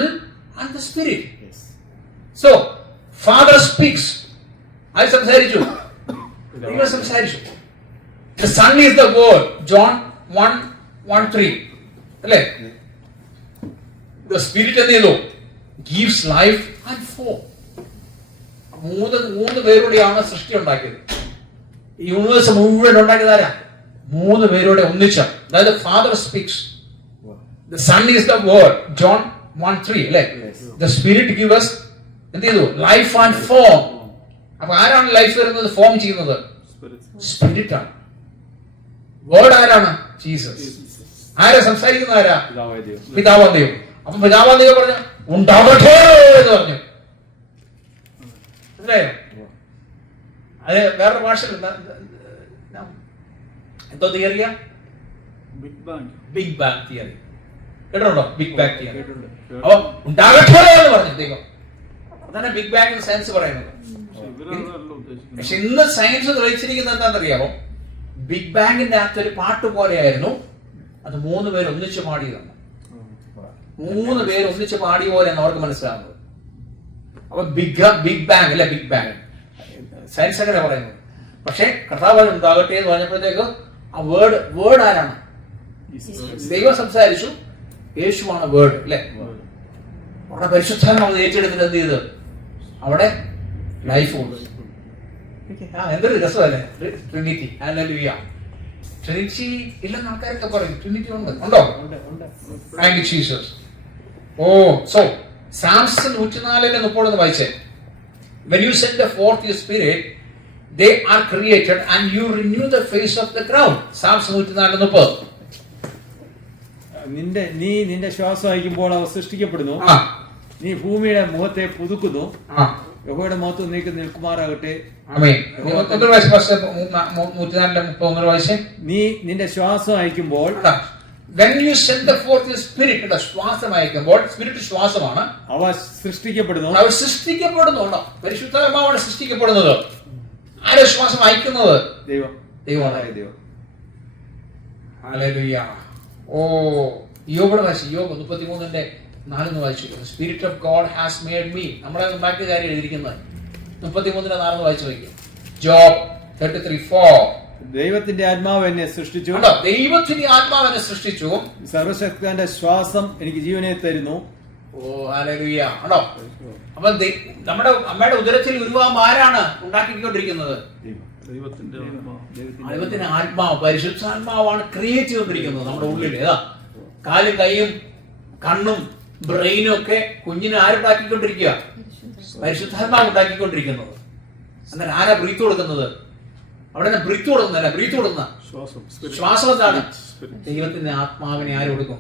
and the spirit. So father speaks. ആര് സംസാരിച്ചു? ദൈവം സംസാരിച്ചു. The Son is the word. John 1:1-3. അല്ലേ? The Spirit എന്ത് ചെയ്തു? Gives life and form. മൂന്ന് പേരുടെയാണ് സൃഷ്ടി ഉണ്ടാക്കിയത്. ഈ യൂണിവേഴ്സ് മുഴുവൻ ഉണ്ടാക്കിയത് ആരാ? 3 പേരുടെ ഒന്നിച്ച. അതായത് father speaks, the Son is the word. John 1:3. അല്ലേ? The Spirit gives us എന്ത് ചെയ്തു? Life and form. അപ്പൊ ആരാണ് ലൈഫ് വരുന്നത്, ഫോം ചെയ്യുന്നത്? സ്പിരിറ്റ് ആണ്. വേർഡ് ആരാണ്? ജീസസ്. ആരാ സംസാരിക്കുന്ന? ആരാ? പിതാവാം ദൈവം. അപ്പൊ പിതാവാം ദൈവം പറഞ്ഞു ഉണ്ടാകട്ടെ എന്ന് പറഞ്ഞു. മനസ്സിലായോ? അത് വേറെ ഭാഷ എന്തോ തിയറിയാ? Big bang theory. കേട്ടിട്ടുണ്ടോ? Big bang theory. അപ്പൊ ഉണ്ടാകട്ടെ എന്ന് പറഞ്ഞു ദൈവം. അതാണ് ബിഗ് ബാങ് സയൻസ് പറയുന്നത്. പക്ഷെ ഇന്ന് സയൻസ് തെളിയിച്ചിരിക്കുന്നത് എന്താണെന്നറിയാമോ? ബിഗ് ബാങ്ങിന്റെ അകത്തൊരു പാട്ട് പോലെയായിരുന്നു അത്. 3 പേര് ഒന്നിച്ച് പാടിയതാണ്. 3 പേര് ഒന്നിച്ച് പാടിയ പോലെയാണ് അവർക്ക് മനസ്സിലാകുന്നത്. അപ്പൊ ബിഗ് ബാങ് അല്ലെ, ബിഗ് ബാങ് സയൻസ് അങ്ങനെ പറയുന്നത്. പക്ഷെ കർത്താവ് ഉണ്ടാകട്ടെ എന്ന് പറഞ്ഞപ്പോഴത്തേക്ക് ആ വേർഡ് ആരാണ്? ദൈവം സംസാരിച്ചു, യേശുവാണ് വേർഡ്, അല്ലെ? അവിടെ പരിശുദ്ധാത്മാവ് ഏറ്റെടുത്തിട്ട് എന്ത് ചെയ്ത് അവിടെ ലൈഫ് ഉണ്ട്. എന്തൊരു രസമല്ലേ ട്രിനിറ്റി. ഹല്ലേലൂയ. ട്രിനിറ്റി ഇല്ലെന്ന് ആൾക്കാരൊക്കെ പറയും. ട്രിനിറ്റി ഉണ്ടോ? Thank you Jesus. Oh, so psalms 104:30 വായിച്ചേ. When you send forth your spirit, they are created and you renew the face of the ground. സാംസ് 104:30. നിന്റെ ശ്വാസം അയക്കുമ്പോൾ അവർ സൃഷ്ടിക്കപ്പെടുന്നു. നീ ഭൂമിയുടെ മുഖത്തെ പുതുക്കുന്നു. യഹോവയുടെ മഹത്വം നീക്ക് നിൽക്കുമാറാകട്ടെ. നീ നിന്റെ ശ്വാസം അയക്കുമ്പോൾ, when you send forth your spirit, ശ്വാസം അയക്കുമ്പോൾ, സ്പിരിറ്റ് ശ്വാസമാണ്, അവ സൃഷ്ടിക്കപ്പെടുന്നു. അവർ സൃഷ്ടിക്കപ്പെടുന്നുണ്ടോ? പരിശുദ്ധാത്മാവാണ് സൃഷ്ടിക്കപ്പെടുന്നത്. ആരെ ശ്വാസം അയക്കുന്നത്? ദൈവമാണ്. ഹല്ലേലൂയ. ഓ, യോബിന്റെ വായിച്ചു. യോബ് 33:4 വായിച്ചു. Spirit of God has made me. നമ്മളെ ഉണ്ടാക്കിയ കാര്യം എഴുതിയിരിക്കുന്നത് 33:4 വായിച്ചു വയ്ക്കും. ജോബ് 33:4. ദൈവത്തിന്റെ ആത്മാവ് എന്നെ സൃഷ്ടിച്ചു. ദൈവത്തിന്റെ ആത്മാവ് എന്നെ സൃഷ്ടിച്ചു. സർവശക്തന്റെ ശ്വാസം എനിക്ക് ജീവനെ തരുന്നു. ഓ, ഹല്ലേലൂയ. ആണോ? അപ്പൊ നമ്മുടെ അമ്മയുടെ ഉദരത്തിൽ ഉരുവാകുമ്പോ ആരാണ് ഉണ്ടാക്കിക്കൊണ്ടിരിക്കുന്നത്? ദൈവത്തിന്റെ ആത്മാവ്, പരിശുദ്ധാത്മാവാണ് ക്രിയേറ്റ് ചെയ്തുകൊണ്ടിരിക്കുന്നത് നമ്മുടെ ഉള്ളിൽ. ഏതാ? കാലും കൈയും കണ്ണും ബ്രെയിനും ഒക്കെ കുഞ്ഞിനെ ആരുണ്ടാക്കിക്കൊണ്ടിരിക്കുക? പരിശുദ്ധാത്മാവ് ഉണ്ടാക്കിക്കൊണ്ടിരിക്കുന്നത്. എന്നാൽ ആരാ ബ്രീത്ത് കൊടുക്കുന്നത്? അവിടെ ബ്രീത്ത് കൊടുക്കുന്നല്ല, ബ്രീത്ത് കൊടുക്കുന്ന ശ്വാസം എന്താണ്? ദൈവത്തിന്റെ ആത്മാവിനെ ആര് കൊടുക്കും?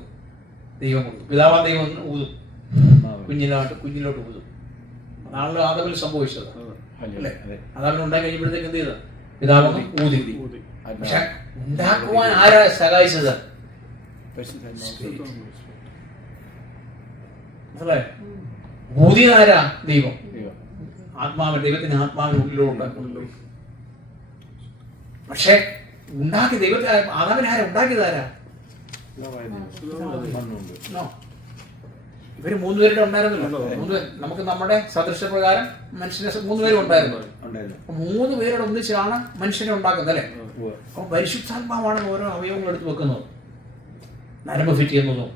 ദൈവം കൊടുക്കും. പിതാവാ ദൈവം ഊതും, കുഞ്ഞിലോട്ട് ഊതും. അതാണല്ലോ ആദമിൽ സംഭവിച്ചത്, അല്ലേ? അതവൻ ഉണ്ടാക്കി കഴിഞ്ഞപ്പോഴത്തേക്ക് എന്ത് ചെയ്ത്? പിതാവ് ഊതി. പക്ഷെ ഉണ്ടാക്കുവാൻ ആരാ സഹായിച്ചത്? ഊതിയതാരാ? ദൈവം. ആത്മാവൻ, ദൈവത്തിന്റെ ആത്മാവിന് ഉള്ളിലുണ്ടാക്കുന്നു. പക്ഷെ ഉണ്ടാക്കി ദൈവത്തെ ആദാമിനെ ആരാ ഉണ്ടാക്കിയതാരാ? ഇവര് 3 പേരുടെ ഉണ്ടായിരുന്നല്ലോ. നമുക്ക് നമ്മുടെ സദൃശപ്രകാരം മനുഷ്യനെ 3 പേരും ഉണ്ടായിരുന്നു. 3 പേരോട് ഒന്നിച്ചാണ് മനുഷ്യനെ ഉണ്ടാക്കുന്നത്, അല്ലെ? അപ്പൊ പരിശുദ്ധാത്മാവാണ് ഓരോ അവയവങ്ങൾ എടുത്ത് വെക്കുന്നത്. നരമ്പ് ഫിറ്റ് ചെയ്യുന്നതും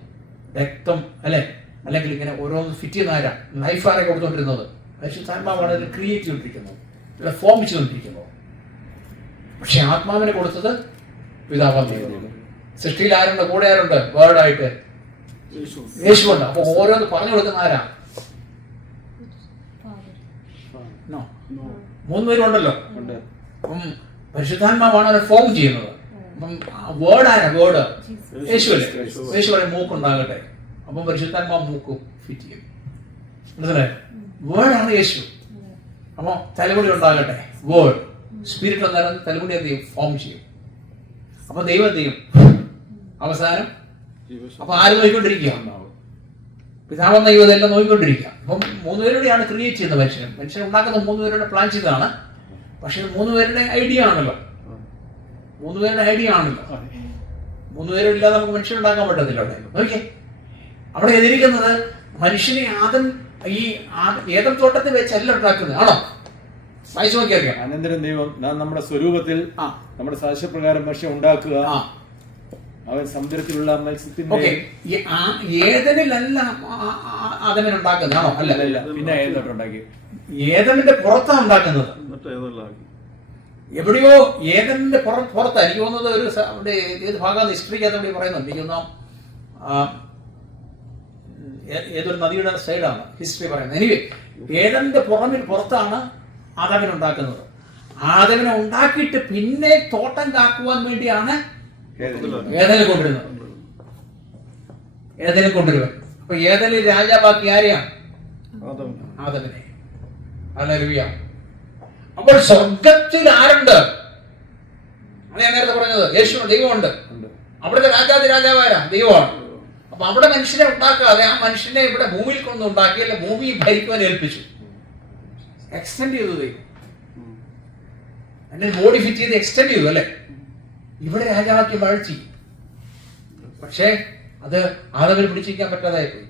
രക്തം, അല്ലെ? അല്ലെങ്കിൽ ഇങ്ങനെ ഓരോന്ന് ഫിറ്റ് ചെയ്യുന്ന ആരാ? ലൈഫ് ആരെ കൊടുത്തോണ്ടിരുന്നത്? പരിശുദ്ധാത്മാവാണ് അതിൽ ക്രിയേറ്റ് ചെയ്തുകൊണ്ടിരിക്കുന്നത്, ഫോം ചെയ്തുകൊണ്ടിരിക്കുന്നത്. പക്ഷെ ആത്മാവിനെ കൊടുത്തത് പിതാവാം ദൈവം. സൃഷ്ടിയിൽ ആരുണ്ട്? കൂടെ ആരുണ്ട്? വേർഡായിട്ട് യേശുവുണ്ട്. അപ്പൊ ഓരോന്ന് പറഞ്ഞു കൊടുക്കുന്ന ആരാ? 3 പേരും ഉണ്ടല്ലോ. പരിശുദ്ധാത്മാവാണ് അവരെ ഫോം ചെയ്യുന്നത്. അപ്പം വേർഡ് ആരാ? വേർഡ് യേശു അല്ലേ? യേശു പറയും മൂക്കുണ്ടാകട്ടെ, അപ്പം പരിശുദ്ധാത്മാവ് മൂക്ക് ഫിറ്റ് ചെയ്യും. മനസ്സിലായോ? വേർഡാണ് യേശു. അപ്പൊ തലമുടി ഉണ്ടാകട്ടെ, വേർഡ്. സ്പിരിറ്റ് ഉണ്ടാകുന്ന തലമുടി എന്ത് ചെയ്യും? ഫോം ചെയ്യും. അപ്പൊ ദൈവം എന്ത് ചെയ്യും? അവസാനം അപ്പൊ ആര് നോക്കിക്കൊണ്ടിരിക്കുക? പിതാവെന്ന ദൈവം എല്ലാം നോക്കിക്കൊണ്ടിരിക്കുക. അപ്പം 3 പേരുടെയാണ് ക്രിയേറ്റ് ചെയ്യുന്നത്. മനുഷ്യനെ ഉണ്ടാക്കുന്ന 3 പേരുടെ പ്ലാൻ ചെയ്തതാണ്. പക്ഷെ 3 പേരുടെ ഐഡിയ ആണല്ലോ. 3 പേരുടെ ഐഡിയ ആണല്ലോ. 3 പേരില്ലാതെ നമുക്ക് മനുഷ്യൻ ഉണ്ടാക്കാൻ പറ്റത്തില്ല. അവിടെ നോക്കിയേ, അവിടെ എതിരിക്കുന്നത് മനുഷ്യനെ ഈ ഏതൻ തോട്ടത്തിൽ വെച്ചല്ല ഉണ്ടാക്കുന്നത് ആണോ? വായിച്ചു നോക്കിയറിയാം. അനന്തരം ദൈവം നമ്മുടെ സ്വരൂപത്തിൽ നമ്മുടെ സാദൃശ്യപ്രകാരം മനുഷ്യൻ ഉണ്ടാക്കുക, അവൻ സമുദ്രത്തിലുള്ള മത്സ്യത്തിന്റെ ഏതനിലല്ല ആദമിനുണ്ടാക്കുന്നത് ആണോ? അല്ല, പിന്നെ ഏതോട്ടുണ്ടാക്കി ഏതനിന്റെ പുറത്താണ് ഉണ്ടാക്കുന്നത്. എവിടെയോ ഏതനിന്റെ പുറത്ത് എനിക്ക് തോന്നുന്നത് ഒരു അവിടെ ഏത് ഭാഗം ഹിസ്റ്ററിക്കകത്ത് പറയുന്നുണ്ട്. എനിക്ക് തോന്നാം ഏതൊരു നദിയുടെ സൈഡാണ് ഹിസ്റ്ററി പറയുന്നത്. എനിവേ ഏതന്റെ പുറത്താണ് ആദമിനെ ഉണ്ടാക്കുന്നത്. ആദമിനെ ഉണ്ടാക്കിയിട്ട് പിന്നെ തോട്ടം കാക്കുവാൻ വേണ്ടിയാണ് ഏതനെ കൊണ്ടുവരുന്നത്. ഏതനെ കൊണ്ടുവരുന്നത്. അപ്പൊ ഏതനിൽ രാജാവാക്കി ആരെയാണ്? ആദമിനെ. ഹല്ലേലൂയ. അപ്പോൾ സ്വർഗത്തിൽ ആരുണ്ട്? അത് ഞാൻ നേരത്തെ പറഞ്ഞത് യേശു ദൈവമുണ്ട്. അവിടുത്തെ രാജാവാരാ? ദൈവമാണ്. അപ്പൊ അവിടെ മനുഷ്യനെ ഉണ്ടാക്കാതെ ആ മനുഷ്യനെ ഇവിടെ ഭൂമിയിൽ കൊണ്ടുണ്ടാക്കി, അല്ലെ ഭൂമി ഭരിക്കുവാൻ ഏൽപ്പിച്ചു. എക്സ്റ്റെൻഡ് ചെയ്തു ദൈവം. എന്നെ ബോഡി ഫിറ്റ് ചെയ്ത് എക്സ്റ്റെൻഡ് ചെയ്തു അല്ലെ. ഇവിടെ രാജാവാക്കി വാഴ്ചി. പക്ഷേ അത് ആദമിന് പിടിച്ചിരിക്കാൻ പറ്റാതായി പോയി.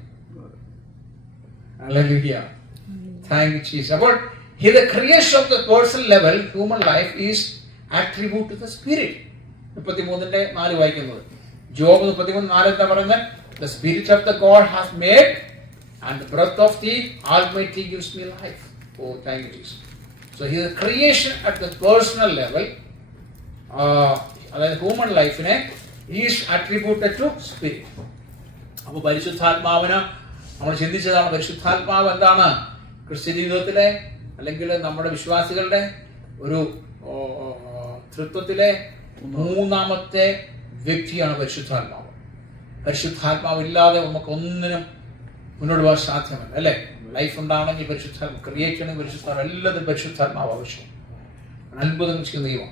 ഹല്ലേലൂയ. Thank you Jesus. അപ്പോൾ the creation of the personal level, human life is attribute to the spirit. 33:4 വായിക്കുന്നത്. ജോബ് 33:4 എന്താ പറയുന്നത്? The spirit of the God has made and the breath of the Almighty gives me life. Oh, thank you Jesus. So here the creation at the personal level, അതായത് human ലൈഫിനെ is attributed to spirit. അപ്പോൾ പരിശുദ്ധാത്മാവിന് നമ്മൾ ചിന്തിച്ചതാണ്. പരിശുദ്ധാത്മാവ് എന്താണ്? ക്രിസ്ത്യ ജീവിതത്തിലെ അല്ലെങ്കിൽ നമ്മുടെ വിശ്വാസികളുടെ ഒരു തൃത്വത്തിലെ 3ാമത്തെ വ്യക്തിയാണ് പരിശുദ്ധാത്മാവ്. പരിശുദ്ധാത്മാവ് ഇല്ലാതെ നമുക്ക് ഒന്നിനും മുന്നോട്ട് പോകാൻ സാധ്യമല്ല അല്ലെ. ലൈഫ് ഉണ്ടാണെങ്കിൽ പരിശുദ്ധാത്മ, ക്രിയേറ്റ് ചെയ്യണമെങ്കിൽ പരിശുദ്ധാത്മ, എല്ലാത്തിനും പരിശുദ്ധാത്മാവ് ആവശ്യം. അത്ഭുതം ചെയ്യുന്ന ദൈവം.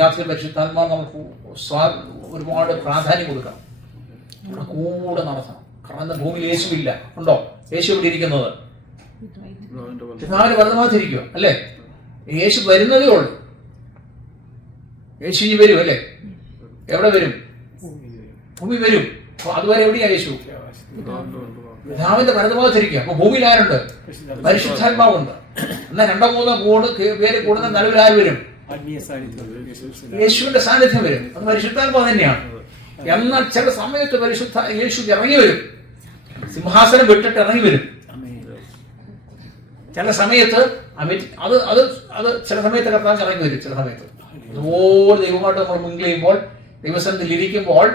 രാത്രി പരിശുദ്ധാത്മാവ് നമുക്ക് ഒരുപാട് പ്രാധാന്യം കൊടുക്കണം. നമ്മുടെ കൂടെ നടത്തണം. കാരണം ഭൂമിയിൽ യേശുവില്ല. ഉണ്ടോ? യേശു ഇവിടെ ഇരിക്കുന്നത് പിതാവിന്റെ വലതുഭാഗത്തിരിക്കുക അല്ലേ. യേശു വരുന്നതേ ഉള്ളൂ. യേശു ഇനി വരും അല്ലേ. എവിടെ വരും? ഭൂമി വരും. അപ്പൊ അതുവരെ എവിടെയാ യേശു? പിതാവിന്റെ വലതുഭാഗത്തിരിക്കുക. അപ്പൊ ഭൂമിയിൽ ആരുണ്ട്? പരിശുദ്ധാത്മാവുണ്ട്. എന്നാൽ 2-3 പേര് കൂടുന്ന നിലവിൽ ആര് വരും? യേശുവിന്റെ സാന്നിധ്യം വരും. അത് പരിശുദ്ധാത്മാവ് തന്നെയാണ്. എന്നാൽ ചില സമയത്ത് യേശു ഇറങ്ങി വരും. സിംഹാസനം വിട്ടിട്ട് ഇറങ്ങി വരും. ചില സമയത്ത് അത് ചില സമയത്ത് കർത്താവ് ഇറങ്ങി വരും. ചില സമയത്ത് അതുപോലെ ദൈവമായിട്ട് നമ്മൾ മിങ്കിൾ ചെയ്യുമ്പോൾ, ദൈവസന്നിധിയിൽ ഇരിക്കുമ്പോൾ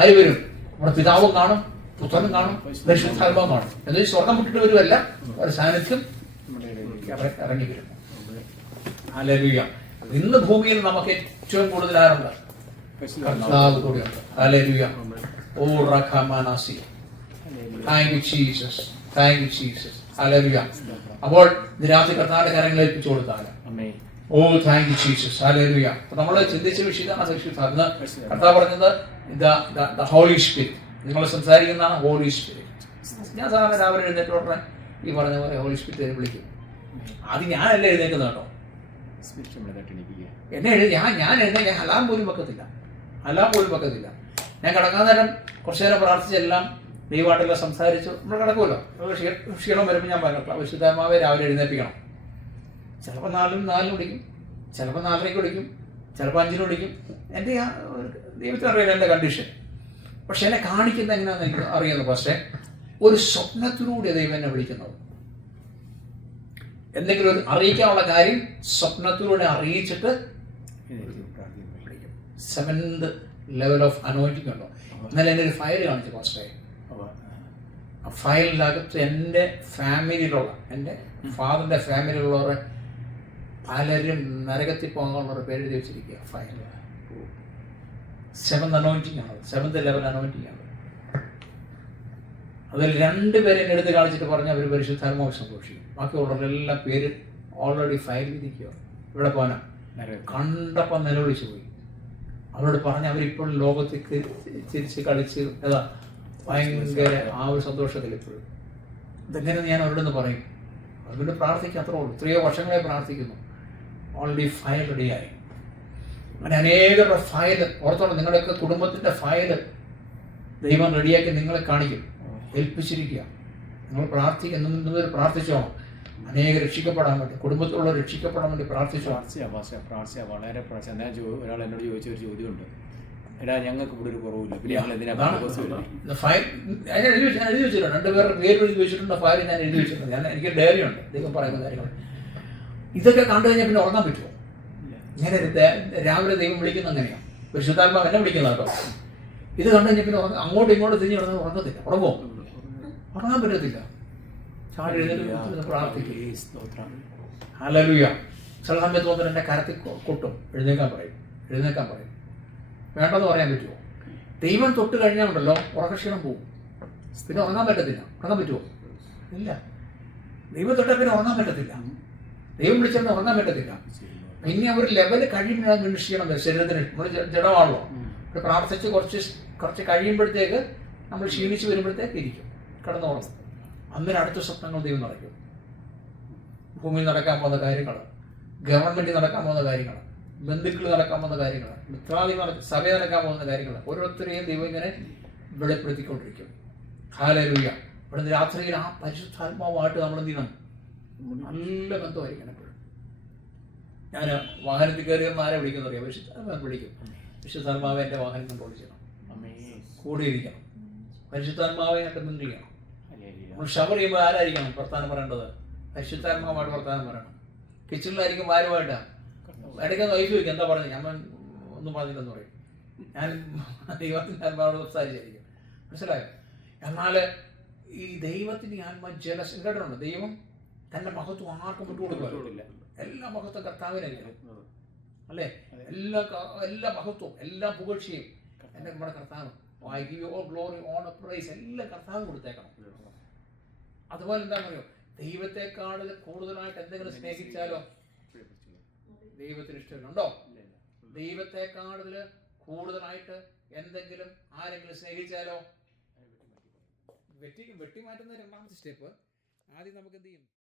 ആര് വരും? നമ്മുടെ പിതാവും കാണും, പുത്രനും കാണും, പരിശുദ്ധാത്മാവും കാണും. എന്നുവെച്ചാൽ സ്വർണം വിട്ടിട്ട് വരുമല്ല, ഒരു സാന്നിധ്യം ഇറങ്ങി വരും. ഹല്ലേലൂയ. ഇന്ന് ഭൂമിയിൽ നമുക്ക് ഏറ്റവും കൂടുതൽ ആരുണ്ട്? കർത്താവ് കൂടെയുണ്ട്. ഹല്ലേലൂയ. ഓ റഖമാനാസി. Thank you Jesus. Thank you Jesus. Hallelujah. അപ്പോൾ രാത്രി കർത്താവിന്റെ കരങ്ങളിൽ ഏൽപ്പിച്ചു കൊടുത്താൽ oh thank you Jesus. Hallelujah. അപ്പൊ നമ്മൾ ചിന്തിച്ച വിഷയമാണ് പരിശുദ്ധാത്മ. കർത്താവ് പറഞ്ഞത് ദ ഹോളി സ്പിരിറ്റ്. നിങ്ങൾ സംസാരിക്കുന്നതാണ് ഹോളി സ്പിരിറ്റ്. ഞാൻ സാധാരണ രാവിലെ എഴുന്നേറ്റ് ഉടനെ ഈ പറഞ്ഞ പോലെ ഹോളി സ്പിരിറ്റ് വിളിക്കും. അത് ഞാനല്ല എഴുന്നേക്കുന്നത് കേട്ടോ. എന്നെ ഞാൻ എഴുന്നേറ്റ് അലാം പോലും വെക്കത്തില്ല. ഞാൻ കിടക്കാൻ നേരം കുറച്ചു നേരം പ്രാർത്ഥിച്ചെല്ലാം ദൈവമായിട്ടെല്ലാം സംസാരിച്ചു നമ്മൾ കിടക്കുമല്ലോ. ക്ഷീണം വരുമ്പോൾ ഞാൻ പറഞ്ഞു വിശുദ്ധാത്മാവെ രാവിലെ എഴുന്നേൽപ്പിക്കണം. ചിലപ്പോൾ 4 വിളിക്കും, ചിലപ്പോൾ 4:30 വിളിക്കും, ചിലപ്പോൾ 5 വിളിക്കും. എൻ്റെ ദൈവത്തിന് അറിയില്ല എൻ്റെ കണ്ടീഷൻ. പക്ഷെ എന്നെ കാണിക്കുന്ന എങ്ങനെയാണെന്ന് എനിക്ക് അറിയുന്നു. പക്ഷേ ഒരു സ്വപ്നത്തിലൂടെ ദൈവം എന്നെ വിളിക്കുന്നത്. എന്തെങ്കിലും ഒരു അറിയിക്കാനുള്ള കാര്യം സ്വപ്നത്തിലൂടെ അറിയിച്ചിട്ട് വിളിക്കും. 7th ലെവൽ ഓഫ് അനോയിന്റിംഗ് ഉണ്ടോ? എന്നാലും എന്നെ ഒരു ഫയൽ കാണിച്ചു ഫസ്റ്റ്. ആ ഫയലിനകത്ത് എൻ്റെ ഫാമിലിയിലുള്ള, എൻ്റെ ഫാദറിൻ്റെ ഫാമിലിയിലുള്ളവരെ പലരും നരകത്തിൽ പോകാനുള്ളവരുടെ പേര് എഴുതി വെച്ചിരിക്കുക ഫയൽ. സെവന്ത് അനോയിന്റിംഗ് ആണ്, 7th ലെവൽ അനോയിന്റിംഗ് ആണ്. അതിൽ 2 പേരെ എന്നെ എടുത്ത് കാണിച്ചിട്ട് പറഞ്ഞാൽ അവർ പരിശുദ്ധാത്മാവ് സന്തോഷിക്കും. ബാക്കിയുള്ളവരെല്ലാം പേര് ഓൾറെഡി ഫയൽ ചെയ്തിരിക്കുക. ഇവിടെ പോനാ കണ്ടപ്പം നിലവിളിച്ചു പോയി. അവരോട് പറഞ്ഞ് അവരിപ്പോഴും ലോകത്തേക്ക് ചിരിച്ച് കളിച്ച് ഏതാ ഭയങ്കര ആ ഒരു സന്തോഷത്തിൽ ഇപ്പോഴും. ഇതെങ്ങനെ ഞാൻ അവരോട് നിന്ന് പറയും? അതുകൊണ്ട് പ്രാർത്ഥിക്കുക, അത്രേ ഉള്ളൂ. 3 വർഷങ്ങളെ പ്രാർത്ഥിക്കുന്നു. ഓൾറെഡി ഫയൽ റെഡിയായി. അങ്ങനെ അനേകരുടെ ഫയൽ ഓർത്തോളം, നിങ്ങളുടെയൊക്കെ കുടുംബത്തിൻ്റെ ഫയൽ ദൈവം റെഡിയാക്കി നിങ്ങളെ കാണിക്കും, ഏൽപ്പിച്ചിരിക്കുക. നിങ്ങൾ പ്രാർത്ഥിച്ചോ, അനേകം രക്ഷിക്കപ്പെടാൻ വേണ്ടി, കുടുംബത്തിലുള്ള രക്ഷിക്കപ്പെടാൻ വേണ്ടി പ്രാർത്ഥിച്ചോ. പ്രാർത്ഥിച്ച വളരെ ഒരാൾ എന്നോട് ചോദിച്ച ഒരു ചോദ്യമുണ്ട്, എടാ ഞങ്ങൾക്ക് ഇവിടെ ഒരു കുറവില്ല, പിന്നെ ഞങ്ങൾ എന്തിനാ ഫയൽ ഞാൻ എഴുതി വെച്ചിട്ടുണ്ട്. 2 പേരുടെ പേര് എഴുതി വെച്ചിട്ടുണ്ട്. ഫയൽ ഞാൻ എഴുതി വെച്ചിട്ടുണ്ട്. എനിക്ക് ഡയറി ഉണ്ട് ദൈവം പറയുന്ന കാര്യങ്ങൾ. ഇതൊക്കെ കണ്ടു കഴിഞ്ഞാൽ പിന്നെ ഉറങ്ങാൻ പറ്റുമോ? ഞാൻ രാവിലെ ദൈവം വിളിക്കുന്ന അങ്ങനെയാണ്, പരിശുദ്ധാത്മാവ് എന്നെ വിളിക്കുന്ന കേട്ടോ. ഇത് കണ്ടു കഴിഞ്ഞാൽ പിന്നെ അങ്ങോട്ടും ഇങ്ങോട്ടും തിരിഞ്ഞ് കിടന്നാൽ ഉറങ്ങത്തില്ല. ഉറങ്ങുമോ? ഉറങ്ങാൻ പറ്റത്തില്ല. ചാടി എഴുന്നേറ്റ് പ്രാർത്ഥിക്കും. ഹല്ലേലൂയ. ചില സമയത്ത് വന്നിട്ട് എൻ്റെ കരത്തിൽ കൊട്ടും, എഴുന്നേക്കാൻ പറയും. വേണ്ടെന്ന് പറയാൻ പറ്റുമോ? ദൈവം തൊട്ട് കഴിഞ്ഞാൽ ഉണ്ടല്ലോ ഉറക്കക്ഷീണം പോകും, പിന്നെ ഉറങ്ങാൻ പറ്റത്തില്ല. ഉറങ്ങാൻ പറ്റുമോ? ഇല്ല. ദൈവം തൊട്ടാൽ പിന്നെ ഉറങ്ങാൻ പറ്റത്തില്ല. ദൈവം വിളിച്ചാൽ ഉറങ്ങാൻ പറ്റത്തില്ല. പിന്നെ ഒരു ലെവല് കഴിയുമ്പോഴാണ് വീണ്ടും ക്ഷീണം വരും. ശരീരത്തിന് നമ്മൾ ജഡമാണല്ലോ. പ്രാർത്ഥിച്ച് കുറച്ച് കഴിയുമ്പോഴത്തേക്ക് നമ്മൾ ക്ഷീണിച്ച് വരുമ്പോഴത്തേക്ക് ഇരിക്കും, കിടന്നുറങ്ങും. അന്നേരം അടുത്ത സ്വപ്നങ്ങൾ ദൈവം നടക്കും. ഭൂമിയിൽ നടക്കാൻ പോകുന്ന കാര്യങ്ങൾ, ഗവൺമെൻറ് നടക്കാൻ പോകുന്ന കാര്യങ്ങൾ, ബന്ധുക്കൾ നടക്കാൻ പോകുന്ന കാര്യങ്ങൾ, മിത്രാദികൾ സഭ നടക്കാൻ പോകുന്ന കാര്യങ്ങൾ, ഓരോരുത്തരെയും ദൈവം ഇങ്ങനെ വെളിപ്പെടുത്തിക്കൊണ്ടിരിക്കും. ഹല്ലേലൂയ. ഇവിടുന്ന് രാത്രിയിൽ ആ പരിശുദ്ധാത്മാവുമായിട്ട് നമ്മൾ എന്ത് ചെയ്യണം? നല്ല ബന്ധമായിരിക്കണം എപ്പോഴും. ഞാൻ വാഹനത്തിൽ കയറിയെന്ന് ആരെ വിളിക്കുന്നത് അറിയാം? പരിശുദ്ധാത്മാവ് വിളിക്കും. പരിശുദ്ധാത്മാവെ എൻ്റെ വാഹനം കൺട്രോൾ ചെയ്യണം, കൂടിയിരിക്കണം. പരിശുദ്ധാത്മാവെ കണ്ട് ബന്ധിക്കണം. നമ്മൾ ഷവർ ചെയ്യുമ്പോൾ ആരായിരിക്കണം വർത്താനം പറയേണ്ടത്? പരിശുദ്ധാത്മാവുമായിട്ട് വർത്താനം പറയണം. കിച്ചണിലായിരിക്കും ആരുമായിട്ടാണ്. ഇടയ്ക്കൊന്ന് വൈഫ് ചോദിക്കും, എന്താ പറഞ്ഞത്? ഞാൻ ഒന്നും പറഞ്ഞില്ലെന്ന് പറയും. ഞാൻ ദൈവത്തിൻ്റെ ആത്മാവോട് സംസാരിച്ചായിരിക്കും. മനസ്സിലായോ? എന്നാൽ ഈ ദൈവത്തിൻ്റെ ആത്മാ കേട്ടിട്ടുണ്ട്. ദൈവം തൻ്റെ മഹത്വം ആർക്കും വിട്ടുകൊടുക്കില്ല. എല്ലാ മഹത്വം കർത്താവിനായിരിക്കും, അല്ലേ? എല്ലാ മഹത്വവും എല്ലാ പുകഴ്ചയും എൻ്റെ നമ്മുടെ കർത്താവ്. I give you all glory, honour, praise എല്ലാം കർത്താവ് കൊടുത്തേക്കണം. അതുപോലെ എന്താ പറയുക, ദൈവത്തെക്കാൾ കൂടുതലായിട്ട് എന്തെങ്കിലും സ്നേഹിച്ചാലോ ദൈവത്തിന് ഇഷ്ടമുണ്ടോ? ദൈവത്തെക്കാൾ കൂടുതലായിട്ട് എന്തെങ്കിലും ആരെങ്കിലും സ്നേഹിച്ചാലോ വെട്ടി മാറ്റുന്ന 2ാമത്തെ സ്റ്റെപ്പ്. ആദ്യം നമുക്ക് എന്ത് ചെയ്യും?